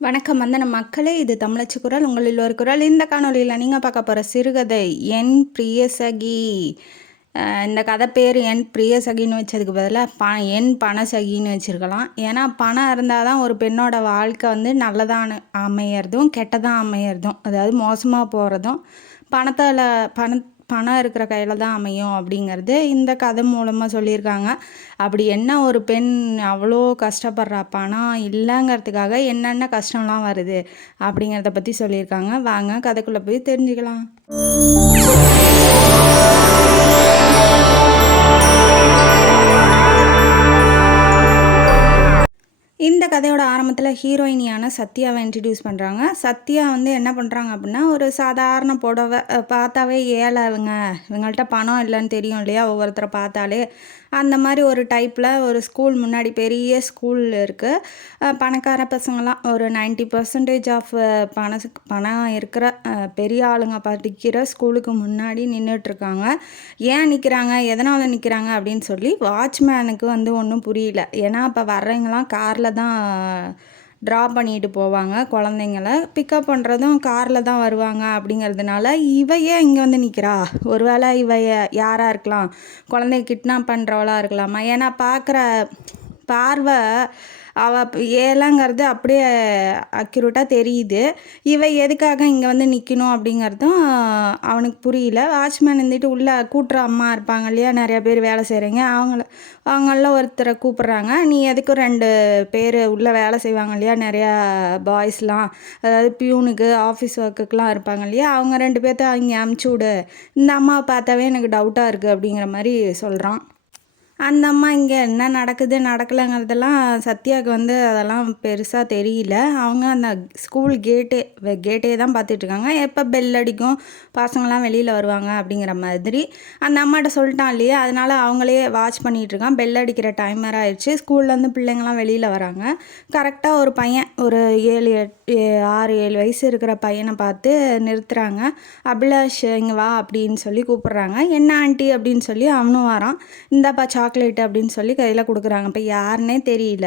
வணக்கம் வந்தன மக்களே, இது தமிழச்சி குரல். உங்களில் ஒரு குரல். இந்த காணொலியில் நீங்கள் பார்க்க போகிற சிறுகதை என் பிரியசகி. இந்த கதை பேர் என் பிரியசகின்னு வச்சதுக்கு பதிலாக என் பணசகின்னு வச்சுருக்கலாம். ஏன்னா பணம் இருந்தால் தான் ஒரு பெண்ணோட வாழ்க்கை வந்து நல்லதாக அமையறதும் கெட்டதாக அமையறதும், அதாவது மோசமாக போகிறதும் பணத்தால் பணம் இருக்கிற கையில் தான் அமையும் அப்படிங்கிறது இந்த கதை மூலமாக சொல்லியிருக்காங்க. அப்படி என்ன ஒரு பெண் அவ்வளோ கஷ்டப்படுறா, பணம் இல்லைங்கிறதுக்காக என்னென்ன கஷ்டம்லாம் வருது அப்படிங்கிறத பற்றி சொல்லியிருக்காங்க. வாங்க கதைக்குள்ளே போய் தெரிஞ்சுக்கலாம். இந்த கதையோட ஆரம்பத்தில் ஹீரோயினியான சத்யாவை இன்ட்ரடியூஸ் பண்ணுறாங்க. சத்யா வந்து என்ன பண்ணுறாங்க அப்படின்னா, ஒரு சாதாரண புடவை பார்த்தாவே ஏழை, இவங்கள்ட்ட பணம் இல்லைன்னு தெரியும் இல்லையா ஒவ்வொருத்தரை பார்த்தாலே. அந்த மாதிரி ஒரு டைப்பில் ஒரு ஸ்கூல் முன்னாடி, பெரிய ஸ்கூல் இருக்குது, பணக்கார பசங்களாம் ஒரு 90% ஆஃப் பணம் இருக்கிற பெரிய ஆளுங்க படிக்கிற ஸ்கூலுக்கு முன்னாடி நின்றுட்டுருக்காங்க. ஏன் நிற்கிறாங்க, எதனால் நிற்கிறாங்க அப்படின்னு சொல்லி வாட்ச்மேனுக்கு வந்து ஒன்றும் புரியல. ஏன்னா அப்போ வர்றவங்களாம் காரில் தான் ட்ரா பண்ணிட்டு போவாங்க, குழந்தைங்கள பிக்கப் பண்ணுறதும் காரில் தான் வருவாங்க. அப்படிங்கிறதுனால இவையே இங்கே வந்து நிற்கிறா, ஒருவேளை யாராக இருக்கலாம், குழந்தைய கிட்னாப் பண்ணுறவளாக இருக்கலாமா? ஏன்னா பார்க்குற பார்வை ஏழைங்கிறது அப்படியே அக்யூரேட்டாக தெரியுது. எதுக்காக இங்கே வந்து நிற்கணும் அப்படிங்கிறதும் அவனுக்கு புரியல. வாட்ச்மேன் இருந்துட்டு உள்ளே கூட்டுற அம்மா இருப்பாங்க இல்லையா, நிறையா பேர் வேலை செய்கிறீங்க, அவங்கள ஒருத்தரை கூப்பிட்றாங்க. நீ எதுக்கும் 2 பேர் உள்ளே வேலை செய்வாங்க இல்லையா, நிறையா பாய்ஸ்லாம், அதாவது பியூனுக்கு ஆஃபீஸ் ஒர்க்குக்கெலாம் இருப்பாங்க இல்லையா, அவங்க 2 பேர்த்த அங்கே அமுச்சு விடு, இந்த அம்மாவை பார்த்தாவே எனக்கு டவுட்டாக இருக்குது அப்படிங்கிற மாதிரி சொல்கிறான். அந்த அம்மா இங்கே என்ன நடக்குது நடக்கலைங்கிறதெல்லாம் சத்யாவுக்கு வந்து அதெல்லாம் பெருசாக தெரியல. அவங்க அந்த ஸ்கூல் கேட்டே தான் பார்த்துட்ருக்காங்க. எப்போ பெல் அடிக்கும் பசங்களாம் வெளியில் வருவாங்க அப்படிங்கிற மாதிரி அந்த அம்மாட்ட சொல்லிட்டான் இல்லையா, அதனால் அவங்களே வாட்ச் பண்ணிகிட்ருக்கான். பெல் அடிக்கிற டைமர் ஆயிடுச்சு, ஸ்கூல்லேருந்து பிள்ளைங்களாம் வெளியில் வராங்க. கரெக்டாக ஒரு பையன், ஒரு 6-7 வயசு இருக்கிற பையனை பார்த்து நிறுத்துகிறாங்க. அபிலாஷ் இங்கே வா அப்படின்னு சொல்லி கூப்பிட்றாங்க. என்ன ஆண்டி அப்படின்னு சொல்லி அவனும் வரான். இந்தாப்பா சாக்லேட்டு அப்படின்னு சொல்லி கையில் கொடுக்குறாங்க. இப்போ யாருன்னே தெரியல.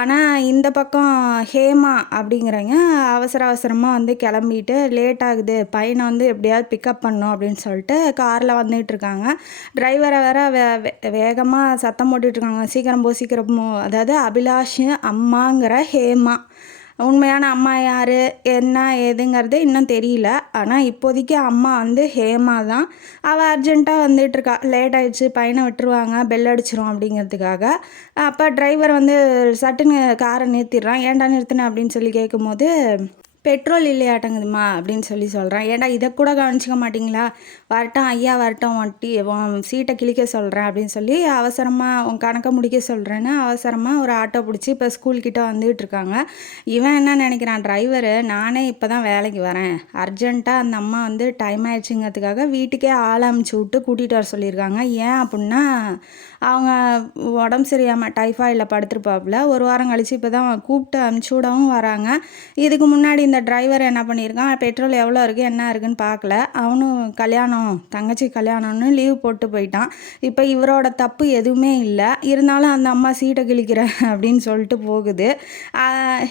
ஆனால் இந்த பக்கம் ஹேமா அப்படிங்கிறவங்க அவசரமாக வந்து கிளம்பிட்டு, லேட் ஆகுது, பையனை வந்து எப்படியாவது பிக்கப் பண்ணணும் அப்படின்னு சொல்லிட்டு காரில் வந்துட்டுருக்காங்க. டிரைவரை வேற வேகமாக சத்தம் போட்டுட்ருக்காங்க, சீக்கிரம் போ. அதாவது அபிலாஷ் அம்மாங்கிற ஹேமா, உண்மையான அம்மா யார் என்ன ஏதுங்கிறது இன்னும் தெரியல. ஆனால் இப்போதைக்கு அம்மா வந்து ஹேமா தான். அவள் அர்ஜெண்ட்டாக வந்துட்டுருக்கா, லேட் ஆகிடுச்சு, பையனை விட்டுருவாங்க, பெல் அடிச்சிரும் அப்படிங்கிறதுக்காக. அப்போ டிரைவர் வந்து சட்டுன்னு காரை நிறுத்திடுறான். ஏன்டா நிறுத்தினேன் அப்படின்னு சொல்லி கேட்கும்போது, பெட்ரோல் இல்லையாட்டங்குதுமா அப்படின்னு சொல்லி சொல்கிறேன். ஏன்டா இதை கூட கவனிச்சிக்க மாட்டிங்களா, வரட்டும் ஐயா வரட்டும், உன் சீட்டை கிழிக்க சொல்கிறேன் அப்படின்னு சொல்லி அவசரமாக உன் கணக்கை முடிக்க சொல்கிறேன்னு அவசரமாக ஒரு ஆட்டோ பிடிச்சி இப்போ ஸ்கூல்கிட்ட வந்துகிட்ருக்காங்க. இவன் என்ன நினைக்கிறான், டிரைவரு நானே இப்போ தான் வேலைக்கு வரேன், அர்ஜெண்ட்டாக அந்த அம்மா வந்து டைம் ஆயிடுச்சுங்கிறதுக்காக வீட்டுக்கே ஆள் அமுச்சு விட்டு கூட்டிகிட்டு வர சொல்லியிருக்காங்க. ஏன் அப்படின்னா, அவங்க உடம்பு சரியாமல் டைஃபாய்டில் படுத்துருப்பாப்புல. ஒரு வாரம் கழித்து இப்போ தான் கூப்பிட்டு அமுச்சு விடவும் வராங்க. இதுக்கு முன்னாடி இந்த டிரைவர் என்ன பண்ணியிருக்கான், பெட்ரோல் எவ்வளோ இருக்குது என்ன இருக்குதுன்னு பார்க்கல, அவனும் தங்கச்சி கல்யாணம்னு லீவ் போட்டு போயிட்டான். இப்போ இவரோட தப்பு எதுவுமே இல்லை, இருந்தாலும் அந்த அம்மா சீட்டை கிழிக்கிறேன் அப்படின்னு சொல்லிட்டு போகுது.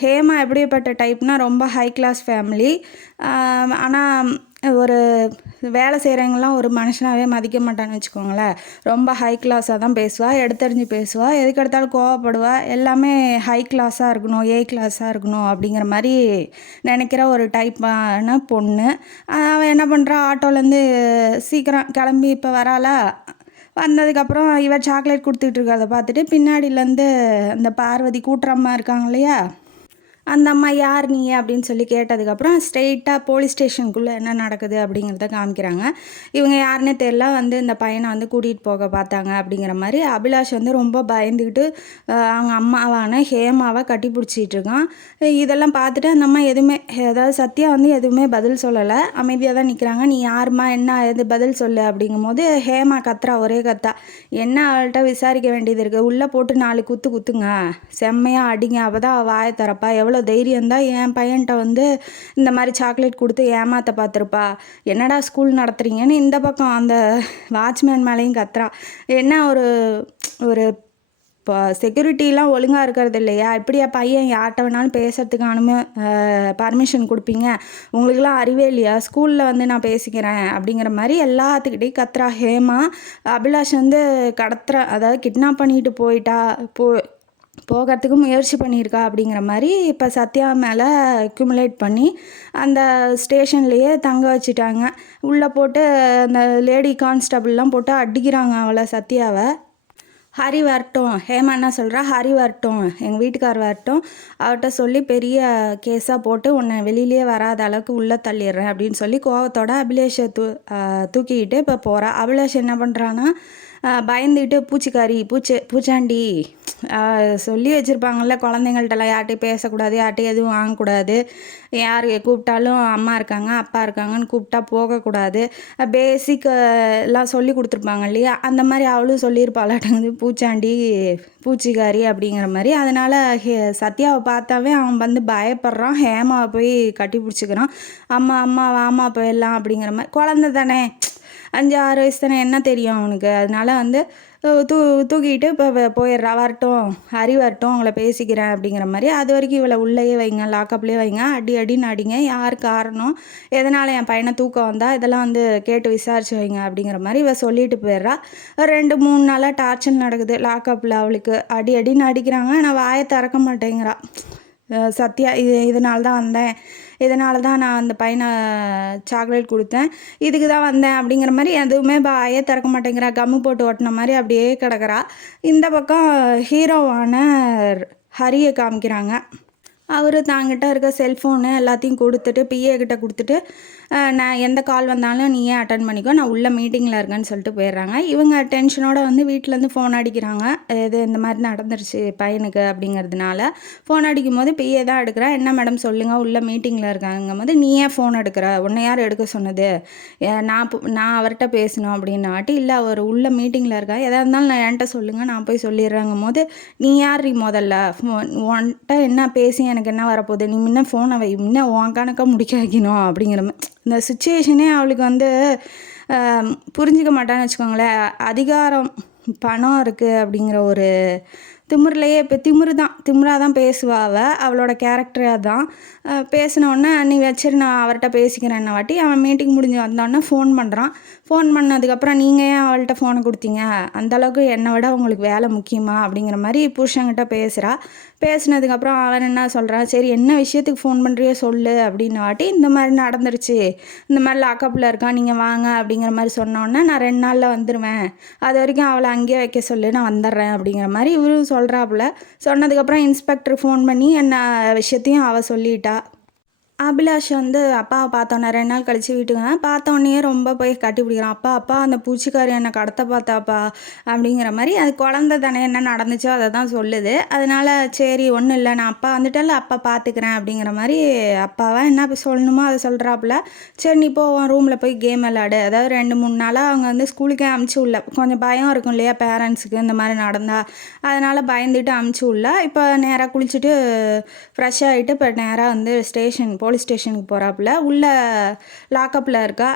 ஹேமா எப்படிப்பட்ட டைப்னால் ரொம்ப ஹை கிளாஸ் ஃபேமிலி. ஆனால் ஒரு வேலை செய்கிறவங்களாம் ஒரு மனுஷனாகவே மதிக்க மாட்டான்னு வச்சுக்கோங்களேன். ரொம்ப ஹை கிளாஸாக தான் பேசுவாள், எடுத்தறிஞ்சு பேசுவாள், எதுக்கு எடுத்தாலும் கோவப்படுவாள், எல்லாமே ஹை கிளாஸாக இருக்கணும், ஏ கிளாஸாக இருக்கணும் அப்படிங்கிற மாதிரி நினைக்கிற ஒரு டைப்பான பொண்ணு. அவன் என்ன பண்ணுறா, ஆட்டோலேருந்து சீக்கிரம் கிளம்பி இப்போ வராளா, வந்ததுக்கப்புறம் இவர் சாக்லேட் கொடுத்துட்டு இருக்கிறத பார்த்துட்டு பின்னாடியிலேருந்து அந்த பார்வதி கூட்டுறம்மா இருக்காங்க இல்லையா, அந்த அம்மா யார் நீ அப்படின்னு சொல்லி கேட்டதுக்கப்புறம் ஸ்ட்ரெயிட்டாக போலீஸ் ஸ்டேஷனுக்குள்ளே என்ன நடக்குது அப்படிங்கிறத காமிக்கிறாங்க. இவங்க யாருன்னே தெரியல, வந்து இந்த பையனை வந்து கூட்டிகிட்டு போக பார்த்தாங்க அப்படிங்கிற மாதிரி. அபிலாஷ் வந்து ரொம்ப பயந்துக்கிட்டு அவங்க அம்மாவான ஹேமாவை கட்டி பிடிச்சிட்டு இருக்கான். இதெல்லாம் பார்த்துட்டு அந்த அம்மா எதுவுமே, அதாவது சத்யா வந்து எதுவுமே பதில் சொல்லலை, அமைதியாக தான் நிற்கிறாங்க. நீ யாருமா என்ன எது பதில் சொல்லு அப்படிங்கும்போது ஹேமா கத்துறா, ஒரே கத்தா, என்ன அவள்கிட்ட விசாரிக்க வேண்டியது இருக்குது, உள்ளே போட்டு 4 குத்துங்க, செம்மையாக அடிங்க, அப்போ தான் வாயை தரப்பா, எவ்வளோ தைரியம் தான் என் பையன்கிட்ட வந்து இந்த மாதிரி சாக்லேட் கொடுத்து ஏமாற்ற பார்த்துருப்பா, என்னடா ஸ்கூல் நடத்துகிறீங்கன்னு இந்த பக்கம் அந்த வாட்ச்மேன் மேலேயும் கத்துறா. என்ன ஒரு இப்போ செக்யூரிட்டிலாம் ஒழுங்காக இருக்கிறது இல்லையா? இப்படியா பையன் யார்கிட்ட வேணாலும் பேசுறதுக்கு பர்மிஷன் கொடுப்பீங்க? உங்களுக்குலாம் அறிவே இல்லையா? ஸ்கூலில் வந்து நான் பேசிக்கிறேன் அப்படிங்கிற மாதிரி எல்லாத்துக்கிட்டையும் கத்துறா ஹேமா. அபிலாஷ் வந்து அதாவது கிட்னாப் பண்ணிட்டு போகிறதுக்கு முயற்சி பண்ணியிருக்கா அப்படிங்கிற மாதிரி இப்போ சத்யா மேலே அக்யூமுலேட் பண்ணி அந்த ஸ்டேஷன்லேயே தங்க வச்சுட்டாங்க. உள்ளே போட்டு அந்த லேடி கான்ஸ்டபிள்லாம் போட்டு அடிக்கிறாங்க அவளை, சத்யாவை. ஹரி வரட்டும், ஹேமா என்ன சொல்கிறா, ஹரி வரட்டும், எங்கள் வீட்டுக்கார் வரட்டும், அவர்கிட்ட சொல்லி பெரிய கேஸாக போட்டு உன்னை வெளியிலே வராத அளவுக்கு உள்ளே தள்ளிடுறேன் அப்படின்னு சொல்லி கோவத்தோட அபிலேஷை தூக்கிக்கிட்டு இப்போ போகிறா. அபிலேஷ் என்ன பண்ணுறான்னா பயந்துக்கிட்டு பூச்சாண்டி சொல்லி வச்சுருப்பாங்கள்ல குழந்தைங்கள்ட்டலாம், யார்கிட்டையும் பேசக்கூடாது, யார்கிட்டையும் எதுவும் வாங்கக்கூடாது, யார் கூப்பிட்டாலும் அம்மா இருக்காங்க அப்பா இருக்காங்கன்னு கூப்பிட்டா போகக்கூடாது, பேசிக் எல்லாம் சொல்லி கொடுத்துருப்பாங்க இல்லையா? அந்த மாதிரி அவளும் சொல்லியிருப்பாளாட்டங்குது, பூச்சிக்காரி அப்படிங்கிற மாதிரி. அதனால் சத்யாவை பார்த்தாவே அவன் வந்து பயப்படுறான். ஹேமாவை போய் கட்டி பிடிச்சிக்கிறான். அம்மா அம்மா வாமா போயிடலாம் அப்படிங்கிற மாதிரி. குழந்த தானே, 5-6 வயசு தானே, என்ன தெரியும் அவனுக்கு? அதனால வந்து தூக்கிட்டு இப்போ போயிடுறா. வரட்டும், ஹரி வரட்டும், அவங்கள பேசிக்கிறேன் அப்படிங்கிற மாதிரி. அது வரைக்கும் இவளை உள்ளேயே வைங்க, லாக்கப்லேயே வைங்க, அடின்னு அடிங்க, யார் காரணம், எதனால் என் பையனை தூக்கம் வந்தால் இதெல்லாம் வந்து கேட்டு விசாரிச்சு வைங்க அப்படிங்கிற மாதிரி இவ சொல்லிட்டு போயிடுறா. 2-3 நாளாக டார்ச்சர் நடக்குது லாக்கப்பில். அவளுக்கு அடின்னு அடிக்கிறாங்க. ஆனால் வாயை திறக்க மாட்டேங்கிறா சத்யா. இதனால தான் வந்தேன், இதனால தான் நான் அந்த பையனை சாக்லேட் கொடுத்தேன், இதுக்கு தான் வந்தேன் அப்படிங்கிற மாதிரி எதுவுமே பாயே திறக்க மாட்டேங்கிறா. கம்மு போட்டு ஓட்டின மாதிரி அப்படியே கிடக்கிறா. இந்த பக்கம் ஹீரோவான ஹரியை காமிக்கிறாங்க. அவர் தாங்கிட்ட இருக்க செல்ஃபோனு எல்லாத்தையும் கொடுத்துட்டு பிஏ கிட்ட கொடுத்துட்டு நான் எந்த கால் வந்தாலும் நீயே அட்டன் பண்ணிக்கோ, நான் உள்ள மீட்டிங்கில் இருக்கேன்னு சொல்லிட்டு போயிடுறாங்க. இவங்க டென்ஷனோட வந்து வீட்டிலேருந்து ஃபோன் அடிக்கிறாங்க. இது இந்த மாதிரி நடந்துருச்சு பையனுக்கு அப்படிங்கிறதுனால. ஃபோன் அடிக்கும் போது பிஏ தான் எடுக்கிறேன். என்ன மேடம் சொல்லுங்கள், உள்ள மீட்டிங்கில் இருக்காங்கும் போது நீ ஏன் ஃபோன் எடுக்கிற, உன்னை யார் எடுக்க சொன்னது, நான் அவர்கிட்ட பேசணும் அப்படின்னாட்டி, இல்லை அவர் உள்ள மீட்டிங்கில் இருக்கா, எதாக இருந்தாலும் நான் என்கிட்ட சொல்லுங்கள், நான் போய் சொல்லிடுறேங்கும் போது நீ யார் முதல்ல, உன்கிட்ட என்ன பேசி எனக்கு என்ன வரப்போகுது, நீ முன்ன ஃபோனை வை, முன்ன உன் கணக்காக முடிக்க வைக்கணும் அப்படிங்கிற மாதிரி. இந்த சுச்சுவேஷனே அவளுக்கு வந்து புரிஞ்சிக்க மாட்டான்னு வச்சுக்கோங்களேன். அதிகாரம் பணம் இருக்குது அப்படிங்கிற ஒரு திமிர்லையே, இப்போ திமிராக தான் பேசுவா அவளோட கேரக்டரே தான். பேசினோடனே நீ வச்சிரு, நான் அவர்கிட்ட பேசிக்கிறேன்ன வாட்டி. அவன் மீட்டிங் முடிஞ்சு வந்தோடனே ஃபோன் பண்ணுறான். ஃபோன் பண்ணதுக்கப்புறம் நீங்கள் ஏன் அவள்கிட்ட ஃபோனை கொடுத்தீங்க, அந்தளவுக்கு என்னை விட உங்களுக்கு வேலை முக்கியமா அப்படிங்கிற மாதிரி புருஷன்கிட்ட பேசுகிறா. பேசினதுக்கப்புறம் அவன் என்ன சொல்கிறான், சரி என்ன விஷயத்துக்கு ஃபோன் பண்ணுறியோ சொல்லு அப்படின்னு வாட்டி, இந்த மாதிரி நடந்துருச்சு, இந்த மாதிரி லாக்கப்பில் இருக்கான், நீங்கள் வாங்க அப்படிங்கிற மாதிரி சொன்னோன்னே நான் 2 நாளில் வந்துடுவேன், அது வரைக்கும் அவளை அங்கேயே வைக்க சொல்லு, நான் வந்துடுறேன் அப்படிங்கிற மாதிரி இவரும் சொல்கிறாப்புல. சொன்னதுக்கப்புறம் இன்ஸ்பெக்டர் ஃபோன் பண்ணி என்ன விஷயத்தையும் அவள் சொல்லிட்டா. அபிலாஷ் வந்து அப்பாவை பார்த்தோன்னே 2 நாள் கழித்து வீட்டுக்கு பார்த்தோன்னே ரொம்ப போய் கட்டி பிடிக்கிறான். அப்பா அந்த பூச்சிக்காரி என்னை கடத்த பார்த்தாப்பா அப்படிங்கிற மாதிரி. அது குழந்த தானே, என்ன நடந்துச்சோ அதை தான் சொல்லுது. அதனால் சரி ஒன்றும் இல்லை, நான் அப்பா வந்துட்டால அப்பா பார்த்துக்கிறேன் அப்படிங்கிற மாதிரி அப்பாவை என்ன சொல்லணுமோ அதை சொல்கிறாப்புல. சரி நீ போவோம் ரூமில் போய் கேம் விளாடு. அதாவது 2-3 நாளாக அவங்க வந்து ஸ்கூலுக்கே அமுச்சு விடல. கொஞ்சம் பயம் இருக்கும் இல்லையா பேரண்ட்ஸுக்கு இந்த மாதிரி நடந்தால், அதனால் பயந்துட்டு அமுச்சு விடல. இப்போ நேராக குளிச்சுட்டு ஃப்ரெஷ் ஆகிட்டு இப்போ நேராக வந்து போலீஸ் ஸ்டேஷனுக்கு போகிறாப்புல. உள்ள லாக்கப்பில் இருக்கா.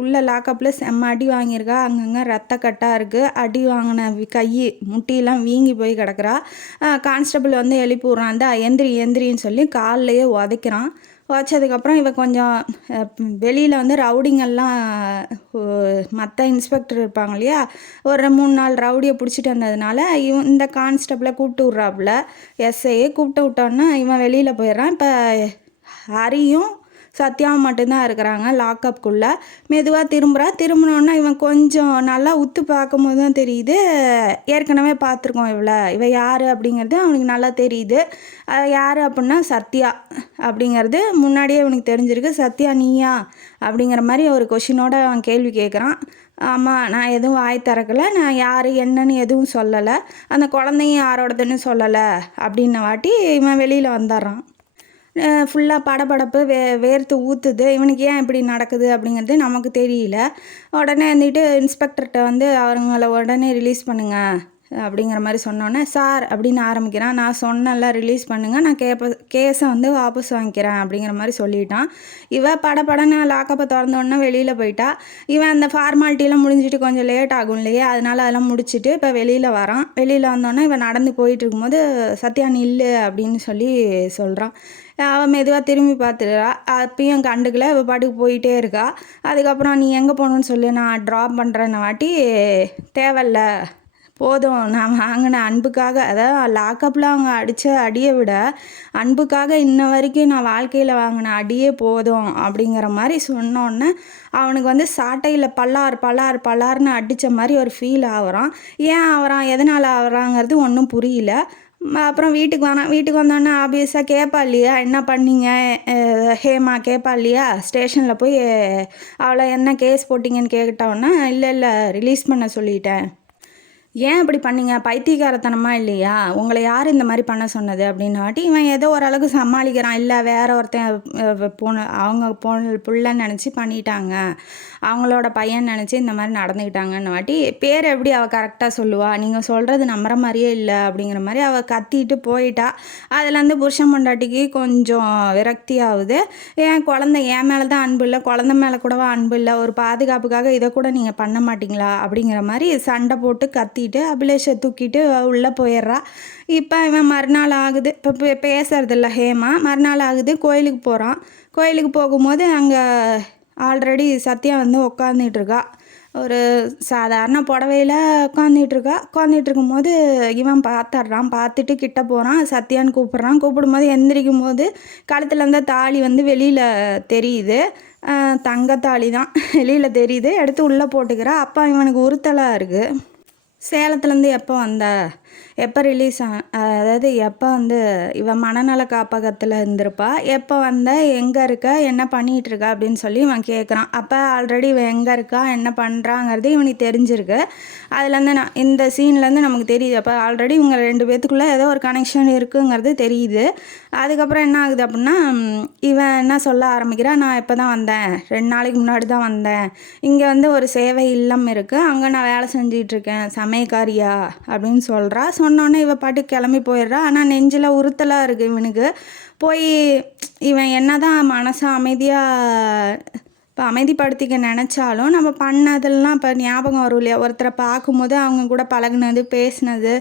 உள்ள லாக்கப்பில் செம்ம அடி வாங்கியிருக்கா. அங்கங்கே ரத்த கட்டாக இருக்குது. அடி வாங்கின கை முட்டியெல்லாம் வீங்கி போய் கிடக்குறா. கான்ஸ்டபிள் வந்து எழுப்பி விட்றான், அந்த எந்திரின்னு சொல்லி கால்லையே உதைக்கிறான். வச்சதுக்கப்புறம் இவ கொஞ்சம் வெளியில் வந்து ரவுடிங்கெல்லாம் மற்ற இன்ஸ்பெக்டர் இருப்பாங்க இல்லையா, ஒரு 3-4 ரவுடியை பிடிச்சிட்டு வந்ததுனால இந்த கான்ஸ்டபிளை கூப்பிட்டு விட்றாப்புல. எஸ்ஐயே கூப்பிட்டு விட்டோன்னா இவன் வெளியில் போயிடுறான். இப்போ ஹரியும் சத்யாவும் மட்டும்தான் இருக்கிறாங்க லாக்கப்புக்குள்ளே. மெதுவாக திரும்பினோன்னா இவன் கொஞ்சம் நல்லா உத்து பார்க்கும்போது தான் தெரியுது, ஏற்கனவே பார்த்துருக்கோம் இவ யார் அப்படிங்கிறது அவனுக்கு நல்லா தெரியுது. யார் அப்படின்னா சத்யா அப்படிங்கிறது முன்னாடியே அவனுக்கு தெரிஞ்சிருக்கு. சத்யா நீயா அப்படிங்கிற மாதிரி ஒரு கொஷினோட அவன் கேள்வி கேட்குறான். ஆமாம், நான் எதுவும் வாய் திறக்கலை, நான் யார் என்னன்னு எதுவும் சொல்லலை, அந்த குழந்தையும் யாரோடதுன்னு சொல்லலை அப்படின்ன வாட்டி இவன் வெளியில் வந்துடுறான். ஃபுல்லாக படபடப்பு, வேர்த்து ஊற்றுது. இவனுக்கு ஏன் இப்படி நடக்குது அப்படிங்கிறது நமக்கு தெரியல. உடனே வந்துட்டு இன்ஸ்பெக்டர்கிட்ட வந்து அவங்கள உடனே ரிலீஸ் பண்ணுங்கள், அப்படிங்கிற மாதிரி சொன்னோன்னே, சார் அப்படின்னு ஆரம்பிக்கிறான். நான் சொன்னேன்ல ரிலீஸ் பண்ணுங்கள், நான் கேஸை வந்து வாபஸ் வாங்கிக்கிறேன் அப்படிங்கிற மாதிரி சொல்லிட்டான். படப்படன்னு லாக்கப்பை திறந்தோடனே வெளியில் போயிட்டா. இவன் அந்த ஃபார்மாலிட்டிலாம் முடிஞ்சிட்டு கொஞ்சம் லேட் ஆகும் இல்லையா, அதனால் அதெல்லாம் முடிச்சுட்டு இப்போ வெளியில் வரான். வெளியில் வந்தோடனே இவன் நடந்து போயிட்டு இருக்கும்போது சத்யா நில்லு அப்படின்னு சொல்லி சொல்கிறான். அவன் மெதுவாக திரும்பி பார்த்துடுறா. அப்பயும் கண்டுக்கல, இவள் பாட்டுக்கு போயிட்டே இருக்கா. அதுக்கப்புறம் நீ எங்கே போகணுன்னு சொல்லி நான் ட்ராப் பண்ணுறேன்ன வாட்டி, தேவையில்ல போதும், நான் வாங்கின அன்புக்காக, அதாவது லாக்கப்பில் அவங்க அடித்த அடியை விட அன்புக்காக இன்ன வரைக்கும் நான் வாழ்க்கையில் வாங்கின அடியே போதும் அப்படிங்கிற மாதிரி சொன்னோன்னே அவனுக்கு வந்து சாட்டையில் பல்லார்னு அடித்த மாதிரி ஒரு ஃபீல் ஆகுறான். ஏன் ஆகிறான், எதனால் ஆகிறாங்கிறது ஒன்றும் புரியல. அப்புறம் வீட்டுக்கு வந்தோடனே ஆப்வியஸாக கேட்பா இல்லையா, என்ன பண்ணீங்க ஹேமா கேட்பா இல்லையா, ஸ்டேஷனில் போய் அவளை என்ன கேஸ் போட்டிங்கன்னு கேட்டோன்னா, இல்லை ரிலீஸ் பண்ண சொல்லிட்டேன். ஏன் இப்படி பண்ணீங்க, பைத்தியக்காரத்தனமாக இல்லையா, உங்களை யார் இந்த மாதிரி பண்ண சொன்னது அப்படின்னாட்டி இவன் ஏதோ ஓரளவுக்கு சமாளிக்கிறான். இல்லை வேற ஒருத்தன் புள்ளன்னு நினச்சி பண்ணிட்டாங்க, அவங்களோட பையன் நினச்சி இந்த மாதிரி நடந்துக்கிட்டாங்கன்னு வாட்டி பேர் எப்படி அவள் கரெக்டாக சொல்லுவா, நீங்கள் சொல்கிறது நம்புற மாதிரியே இல்லை அப்படிங்கிற மாதிரி அவள் கத்திட்டு போயிட்டா. அதுலேருந்து புருஷன் பொண்டாட்டிக்கு கொஞ்சம் விரக்தி ஆகுது. என் மேலே தான் அன்பு இல்லை, குழந்தை மேலே கூடவா அன்பு இல்லை, ஒரு பாதுகாப்புக்காக இதை கூட நீங்கள் பண்ண மாட்டிங்களா அப்படிங்கிற மாதிரி சண்டை போட்டு கத்திட்டு அபிலேஷை தூக்கிட்டு உள்ளே போயிடுறா. இப்போ இவன் மறுநாள் ஆகுது, இப்போ பேசுறதில்ல ஹேமா, மறுநாள் ஆகுது, கோயிலுக்கு போகிறான். கோயிலுக்கு போகும்போது அங்கே ஆல்ரெடி சத்யா வந்து உட்காந்துட்டுருக்கா. ஒரு சாதாரண புடவையில் உட்காந்துட்டு இருக்கும்போது இவன் பார்த்துட்டு கிட்ட போகிறான். சத்யான்னு கூப்பிடும்போது எந்திரிக்கும் போது கழுத்தில் இருந்த தாலி வந்து வெளியில் தெரியுது. தங்கத்தாலி தான் வெளியில் தெரியுது. எடுத்து உள்ளே போட்டுக்கிறா. அப்போ இவனுக்கு உறுத்தலாக இருக்குது. சேலத்துலேருந்து எப்போ ரிலீஸ் அதாவது எப்போ வந்து இவன் மனநல காப்பகத்தில் இருந்திருப்பா, எப்போ எங்கே இருக்க, என்ன பண்ணிகிட்ருக்கா அப்படின்னு சொல்லி இவன் கேட்குறான். அப்போ ஆல்ரெடி இவன் எங்கே இருக்கா, என்ன பண்ணுறாங்கிறது இவனுக்கு தெரிஞ்சிருக்கு. அதுலேருந்து இந்த சீன்லேருந்து நமக்கு தெரியுது, அப்போ ஆல்ரெடி இவங்க 2 பேத்துக்குள்ளே ஏதோ ஒரு கனெக்ஷன் இருக்குங்கிறது தெரியுது. அதுக்கப்புறம் என்ன ஆகுது அப்படின்னா, இவன் என்ன சொல்ல ஆரம்பிக்கிறான், நான் இப்போ தான் வந்தேன், 2 நாளைக்கு முன்னாடி தான் வந்தேன், இங்கே வந்து ஒரு சேவை இல்லம் இருக்குது, அங்கே நான் வேலை செஞ்சிட்ருக்கேன், சமயக்காரியா அப்படின்னு சொல்கிறா. சொன்னோன்னே இவ பாட்டு கிளம்பி போயிடுறா. ஆனால் நெஞ்சில் உறுத்தலாக இருக்குது இவனுக்கு. போய் இவன் என்ன தான் மனசை இப்போ அமைதிப்படுத்திக்க நினச்சாலும் நம்ம பண்ணதெல்லாம் இப்போ ஞாபகம் வரும் இல்லையா, ஒருத்தரை பார்க்கும்போது அவங்க கூட பழகுனது, பேசினது,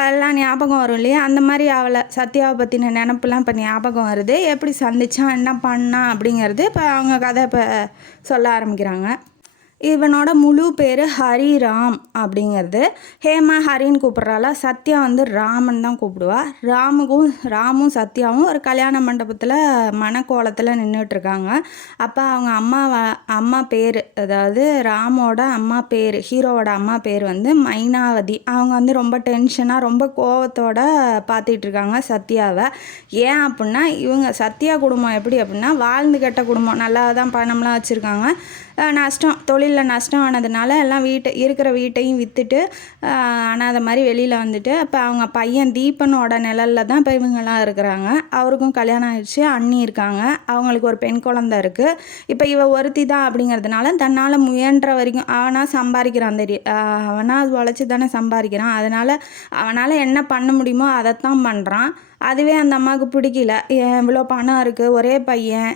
அதெல்லாம் ஞாபகம் வரும் இல்லையா. அந்த மாதிரி அவளை சத்யாவை பற்றின நினப்புலாம் இப்போ ஞாபகம் வருது. எப்படி சந்திச்சான், என்ன பண்ணான் அப்படிங்கிறது இப்போ அவங்க கதை இப்போ சொல்ல ஆரம்பிக்கிறாங்க. இவனோட முழு பேர் ஹரிராம் அப்படிங்கிறது. ஹேமா ஹரின்னு கூப்பிட்றாளா, சத்யா வந்து ராமன் தான் கூப்பிடுவா. ராமும் சத்யாவும் ஒரு கல்யாண மண்டபத்தில் மணக்கோலத்தில் நின்றுட்டுருக்காங்க. அப்போ அவங்க அம்மா பேர், அதாவது ராமோட அம்மா பேர், ஹீரோவோட அம்மா பேர் வந்து மைனாவதி. அவங்க வந்து ரொம்ப டென்ஷனாக ரொம்ப கோவத்தோட பார்த்துட்ருக்காங்க சத்யாவை. ஏன் அப்படின்னா இவங்க சத்யா குடும்பம் எப்படி அப்படின்னா வாழ்ந்து கெட்ட குடும்பம், நல்லா தான் பணம்லாம் வச்சுருக்காங்க. தொழிலில் நஷ்டம் ஆனதுனால எல்லாம் இருக்கிற வீட்டையும் விற்றுட்டு அனாதை மாதிரி வெளியில் வந்துட்டு, அப்போ அவங்க பையன் தீபனோட நிழலில் தான் இப்போ இவங்கெல்லாம் இருக்கிறாங்க. அவருக்கும் கல்யாணம் ஆயிடுச்சு, அண்ணி இருக்காங்க, அவங்களுக்கு ஒரு பெண் குழந்தை இருக்குது. இப்போ இவ ஒருத்தி தான் அப்படிங்கிறதுனால தன்னால் முயன்ற வரைக்கும் அவனாக சம்பாதிக்கிறான், அவனாக உழைச்சி தானே சம்பாதிக்கிறான், அதனால் அவனால் என்ன பண்ண முடியுமோ அதைத்தான் பண்ணுறான். அதுவே அந்த அம்மாவுக்கு பிடிக்கல. இவ்வளோ பணம் இருக்குது, ஒரே பையன்,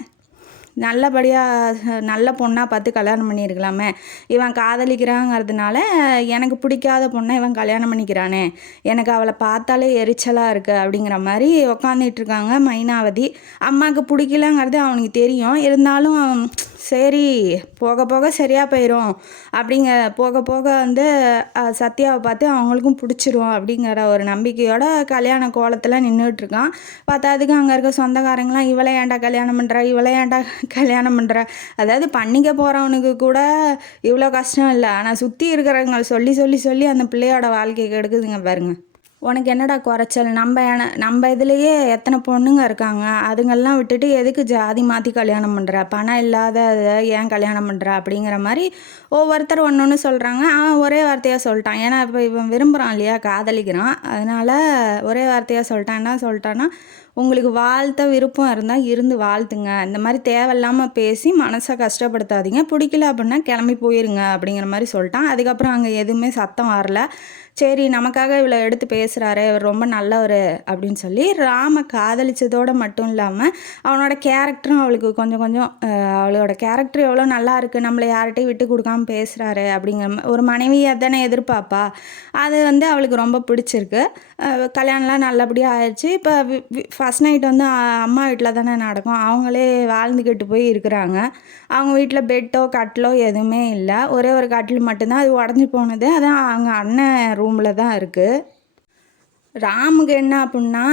நல்ல பொண்ணாக பார்த்து கல்யாணம் பண்ணியிருக்கலாமே, இவன் காதலிக்கிறாங்கிறதுனால எனக்கு பிடிக்காத பொண்ணை இவன் கல்யாணம் பண்ணிக்கிறானே, எனக்கு அவளை பார்த்தாலே எரிச்சலாக இருக்குது அப்படிங்கிற மாதிரி உக்காந்துட்ருக்காங்க மைனாவதி. அம்மாவுக்கு பிடிக்கலங்கிறது அவனுக்கு தெரியும், இருந்தாலும் சரி போக போக சரியாக போயிடும் போக போக வந்து சத்யாவை பார்த்து அவங்களுக்கும் பிடிச்சிரும் அப்படிங்கிற ஒரு நம்பிக்கையோட கல்யாண கோலத்தில் நின்றுட்டுருக்கான். பார்த்ததுக்கு அங்கே இருக்க சொந்தக்காரங்களாம் இவளை ஏன்டா கல்யாணம் பண்ணுற, அதாவது பண்ணிக்க போகிறவனுக்கு கூட இவ்வளோ கஷ்டம் இல்லை, ஆனால் சுற்றி இருக்கிறவங்க சொல்லி அந்த பிள்ளையோட வாழ்க்கைக்கு எடுக்குதுங்க பாருங்க. உனக்கு என்னடா குறைச்சல், நம்ம இதுலேயே எத்தனை பொண்ணுங்க இருக்காங்க, அதுங்கெல்லாம் விட்டுட்டு எதுக்கு ஜாதி மாற்றி கல்யாணம் பண்ணுற, பணம் இல்லாத ஏன் கல்யாணம் பண்ணுற அப்படிங்கிற மாதிரி ஒவ்வொருத்தர் ஒன்று சொல்கிறாங்க. அவன் ஒரே வார்த்தையாக சொல்லிட்டான், ஏன்னா இப்போ இவன் விரும்புகிறான் இல்லையா, காதலிக்கிறான், அதனால் ஒரே வார்த்தையாக சொல்லிட்டான். என்ன சொல்லிட்டான்னா, உங்களுக்கு வாழ்த்த விருப்பம் இருந்தால் இருந்து வாழ்த்துங்க. இந்த மாதிரி தேவையில்லாமல் பேசி மனசை கஷ்டப்படுத்தாதீங்க. பிடிக்கல அப்படின்னா கிளம்பி போயிருங்க அப்படிங்கிற மாதிரி சொல்லிட்டான். அதுக்கப்புறம் அங்கே எதுவுமே சத்தம் வரல. சரி, நமக்காக இவ்வளோ எடுத்து பேசுகிறாரு, இவர் ரொம்ப நல்லவர் அப்படின்னு சொல்லி ராம காதலிச்சதோடு மட்டும் இல்லாமல் அவனோட கேரக்டரும் அவளுக்கு கொஞ்சம் கொஞ்சம் அவளோட கேரக்டர் எவ்வளோ நல்லா இருக்குது, நம்மளை யார்கிட்டையும் விட்டு கொடுக்காம பேசுகிறாரு அப்படிங்கிற ஒரு மனைவியை தானே எதிர்பார்ப்பா. அது வந்து அவளுக்கு ரொம்ப பிடிச்சிருக்கு. கல்யாணம்லாம் நல்லபடியாக ஆயிடுச்சு. இப்போ ஃபஸ்ட் நைட் வந்து அம்மா வீட்டில் தானே நடக்கும். அவங்களே வாழ்ந்துக்கிட்டு போய் இருக்கிறாங்க. அவங்க வீட்டில் பெட்டோ கட்டிலோ எதுவுமே இல்லை. ஒரே ஒரு கட்டில் மட்டும்தான், அது உடஞ்சி போனது. அதான் அவங்க அண்ணன் ரூமில் தான் இருக்குது. ராமுக்கு என்ன அப்படின்னா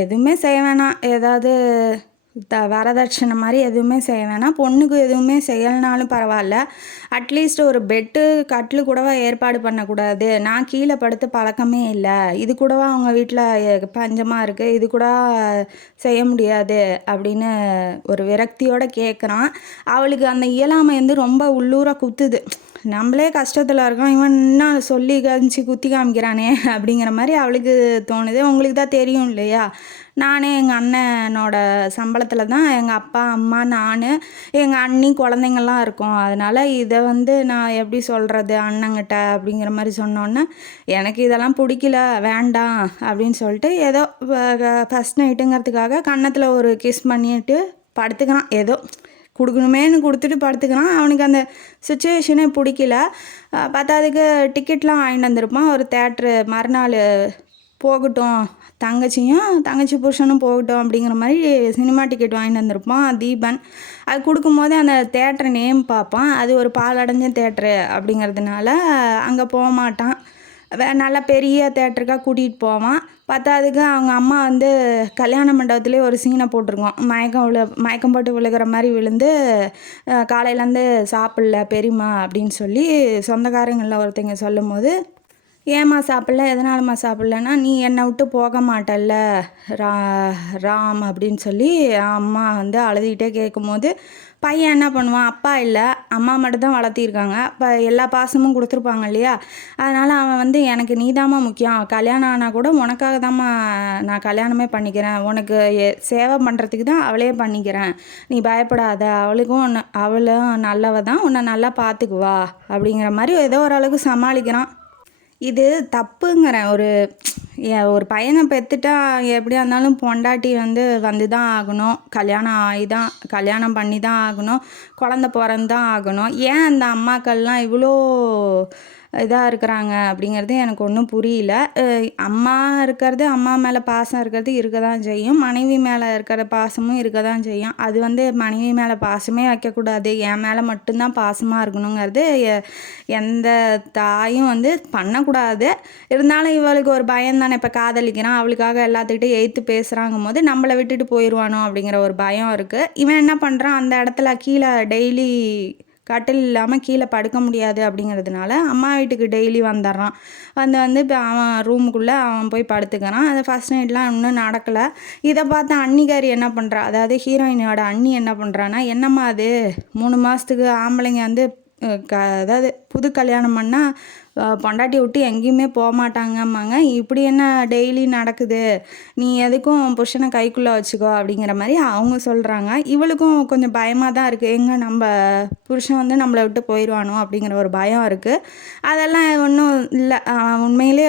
எதுவுமே செய்ய வேணாம், ஏதாவது வரதட்சணை மாதிரி எதுவுமே செய்ய வேணாம், பொண்ணுக்கு எதுவுமே செய்யலைனாலும் பரவாயில்ல, அட்லீஸ்ட் ஒரு பெட்டு கட்டில் கூடவா ஏற்பாடு பண்ணக்கூடாது, நான் கீழே படுத்து பழக்கமே இல்லை, இது கூடவா அவங்க வீட்டில் பஞ்சமாக இருக்குது, இது கூட செய்ய முடியாது அப்படின்னு ஒரு விரக்தியோடு கேட்குறான். அவளுக்கு அந்த இயலாமை வந்து ரொம்ப உள்ளூர குத்துது. நம்மளே கஷ்டத்தில் இருக்கோம், இவன் இன்னும் சொல்லி கழிச்சு குத்தி காமிக்கிறானே அப்படிங்கிற மாதிரி அவளுக்கு தோணுது. உங்களுக்கு தான் தெரியும் இல்லையா, நானே எங்கள் அண்ணனோட சம்பளத்தில் தான் எங்கள் அப்பா அம்மா நான் எங்கள் அண்ணி குழந்தைங்கள்லாம் இருக்கோம். அதனால் இதை வந்து நான் எப்படி சொல்கிறது அண்ணங்கிட்ட அப்படிங்கிற மாதிரி சொன்னோன்னே எனக்கு இதெல்லாம் பிடிக்கல, வேண்டாம் அப்படின்னு சொல்லிட்டு ஏதோ ஃபஸ்ட் நைட்டுங்கிறதுக்காக கன்னத்தில் ஒரு கிஸ் பண்ணிட்டு படுத்துக்கிறான். ஏதோ கொடுக்கணுமேனு கொடுத்துட்டு படுத்துக்கிறான். அவனுக்கு அந்த சுச்சுவேஷனே பிடிக்கல. பத்தாதுக்கு டிக்கெட்லாம் வாங்கிட்டு வந்திருப்பான். ஒரு தேட்ரு மறுநாள் போகட்டும், தங்கச்சி புருஷனும் போகட்டும் அப்படிங்கிற மாதிரி சினிமா டிக்கெட் வாங்கிட்டு வந்திருப்பான் தீபன். அது கொடுக்கும்போதே அந்த தேட்டரை நேம் பார்ப்பான். அது ஒரு பாலடைஞ்ச தேட்ரு அப்படிங்கிறதுனால அங்கே போக மாட்டான். நல்ல பெரிய தேட்டருக்காக கூட்டிகிட்டு போவான். பத்தாதுக்கு அவங்க அம்மா வந்து கல்யாண மண்டபத்துலேயே ஒரு சீனை போட்டிருக்கோம். மயக்கம் போட்டு விழுகிற மாதிரி விழுந்து காலையிலேருந்து சாப்பிடல பெரியம்மா அப்படின்னு சொல்லி சொந்தக்காரங்களில் ஒருத்தங்க சொல்லும் போது, ஏம்மா சாப்பிடல, எதனாலம்மா சாப்பிட்லன்னா, நீ என்னை விட்டு போக மாட்டல்ல ராம் அப்படின்னு சொல்லி அம்மா வந்து அழுதுகிட்டே கேட்கும்போது, பையன் என்ன பண்ணுவான், அப்பா இல்லை அம்மா மட்டும்தான் வளர்த்திருக்காங்க, அப்போ எல்லா பாசமும் கொடுத்துருப்பாங்க இல்லையா, அதனால் அவன் வந்து எனக்கு நீதாம்மா முக்கியம், கல்யாணம் ஆனால் கூட உனக்காக தாம்மா நான் கல்யாணமே பண்ணிக்கிறேன், உனக்கு சேவை பண்ணுறதுக்கு தான் அவளே பண்ணிக்கிறேன், நீ பயப்படாத, அவளும் நல்லவ தான், உன்னை நல்லா பார்த்துக்குவா அப்படிங்கிற மாதிரி ஏதோ ஓரளவுக்கு சமாளிக்கிறான். இது தப்புங்கிறேன். ஒரு பையனை பெற்றுட்டா எப்படியா இருந்தாலும் பொண்டாட்டி வந்து தான் ஆகணும், கல்யாணம் பண்ணி தான் ஆகணும், குழந்த பிறந்து தான் ஆகணும். ஏன் அந்த அம்மாக்கள்லாம் இவ்வளோ இதாக இருக்கிறாங்க அப்படிங்கிறது எனக்கு ஒன்றும் புரியல. அம்மா இருக்கிறது, அம்மா மேலே பாசம் இருக்கிறது இருக்க தான் செய்யும், மனைவி மேலே இருக்கிற பாசமும் இருக்க தான் செய்யும். அது மனைவி மேலே பாசமே வைக்கக்கூடாது, என் மேலே மட்டும்தான் பாசமாக இருக்கணுங்கிறது எந்த தாயும் பண்ணக்கூடாது. இருந்தாலும் இவளுக்கு ஒரு பயம் தானே, இப்போ காதலிக்கிறான், அவளுக்காக எல்லாத்துக்கிட்டையும் எய்த்து பேசுகிறாங்கும் போது நம்மளை விட்டுட்டு போயிடுவானோ அப்படிங்கிற ஒரு பயம் இருக்குது. இவன் என்ன பண்ணுறான், அந்த இடத்துல கீழே டெய்லி கட்டில் இல்லாமல் கீழே படுக்க முடியாது அப்படிங்கிறதுனால அம்மா வீட்டுக்கு டெய்லி வந்துடுறான். இப்போ அவன் ரூமுக்குள்ளே அவன் போய் படுத்துக்கிறான். அது ஃபஸ்ட் நைட்லாம் இன்னும் நடக்கலை. இதை பார்த்து அன்னிக்காரி என்ன பண்ணுறா, அதாவது ஹீரோயினோட அண்ணி என்ன பண்ணுறான்னா, என்னம்மா அது 3 மாதத்துக்கு ஆம்பளைங்க அதாவது புது கல்யாணம் பண்ணால் பொண்டாட்டி விட்டு எங்கேயுமே போக மாட்டாங்கம்மாங்க, இப்படி என்ன டெய்லி நடக்குது, நீ எதுக்கும் புருஷனை கைக்குள்ளே வச்சுக்கோ அப்படிங்கிற மாதிரி அவங்க சொல்கிறாங்க. இவளுக்கும் கொஞ்சம் பயமாக தான் இருக்குது, எங்கே நம்ம புருஷன் நம்மளை விட்டு போயிடுவானோ அப்படிங்கிற ஒரு பயம் இருக்குது. அதெல்லாம் ஒன்றும் இல்லை, அவன் உண்மையிலே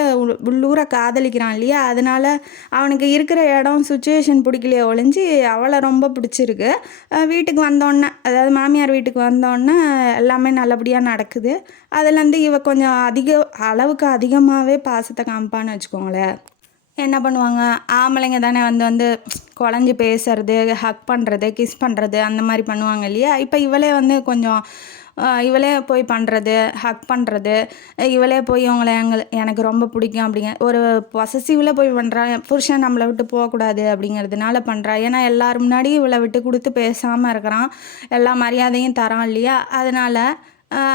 உள்ளூரை காதலிக்கிறான் இல்லையா, அதனால் அவனுக்கு இருக்கிற இடம் சுச்சுவேஷன் பிடிக்கலையே ஒழிஞ்சு அவளை ரொம்ப பிடிச்சிருக்கு. வீட்டுக்கு வந்தோடனே, அதாவது மாமியார் வீட்டுக்கு வந்தோடனே எல்லாமே நல்லபடியாக நடக்குது. அதுலேருந்து இவ கொஞ்சம் அளவுக்கு அதிகமாகவே பாசத்தை காமிப்பான்னு வச்சுக்கோங்களேன். என்ன பண்ணுவாங்க, ஆம்பளைங்க தானே வந்து குழஞ்சி பேசுறது, ஹக் பண்ணுறது, கிஸ் பண்ணுறது அந்த மாதிரி பண்ணுவாங்க இல்லையா. இப்போ இவளே கொஞ்சம் இவளே போய் பண்ணுறது, ஹக் பண்ணுறது, இவளே போய் எனக்கு ரொம்ப பிடிக்கும் அப்படிங்க ஒரு பொசசிவில் போய் பண்ணுறா. புருஷன் நம்மளை விட்டு போகக்கூடாது அப்படிங்கிறதுனால பண்ணுறா. ஏன்னா எல்லோரும் முன்னாடி இவளை விட்டு கொடுத்து பேசாமல் இருக்கிறான், எல்லா மரியாதையும் தரான் இல்லையா. அதனால்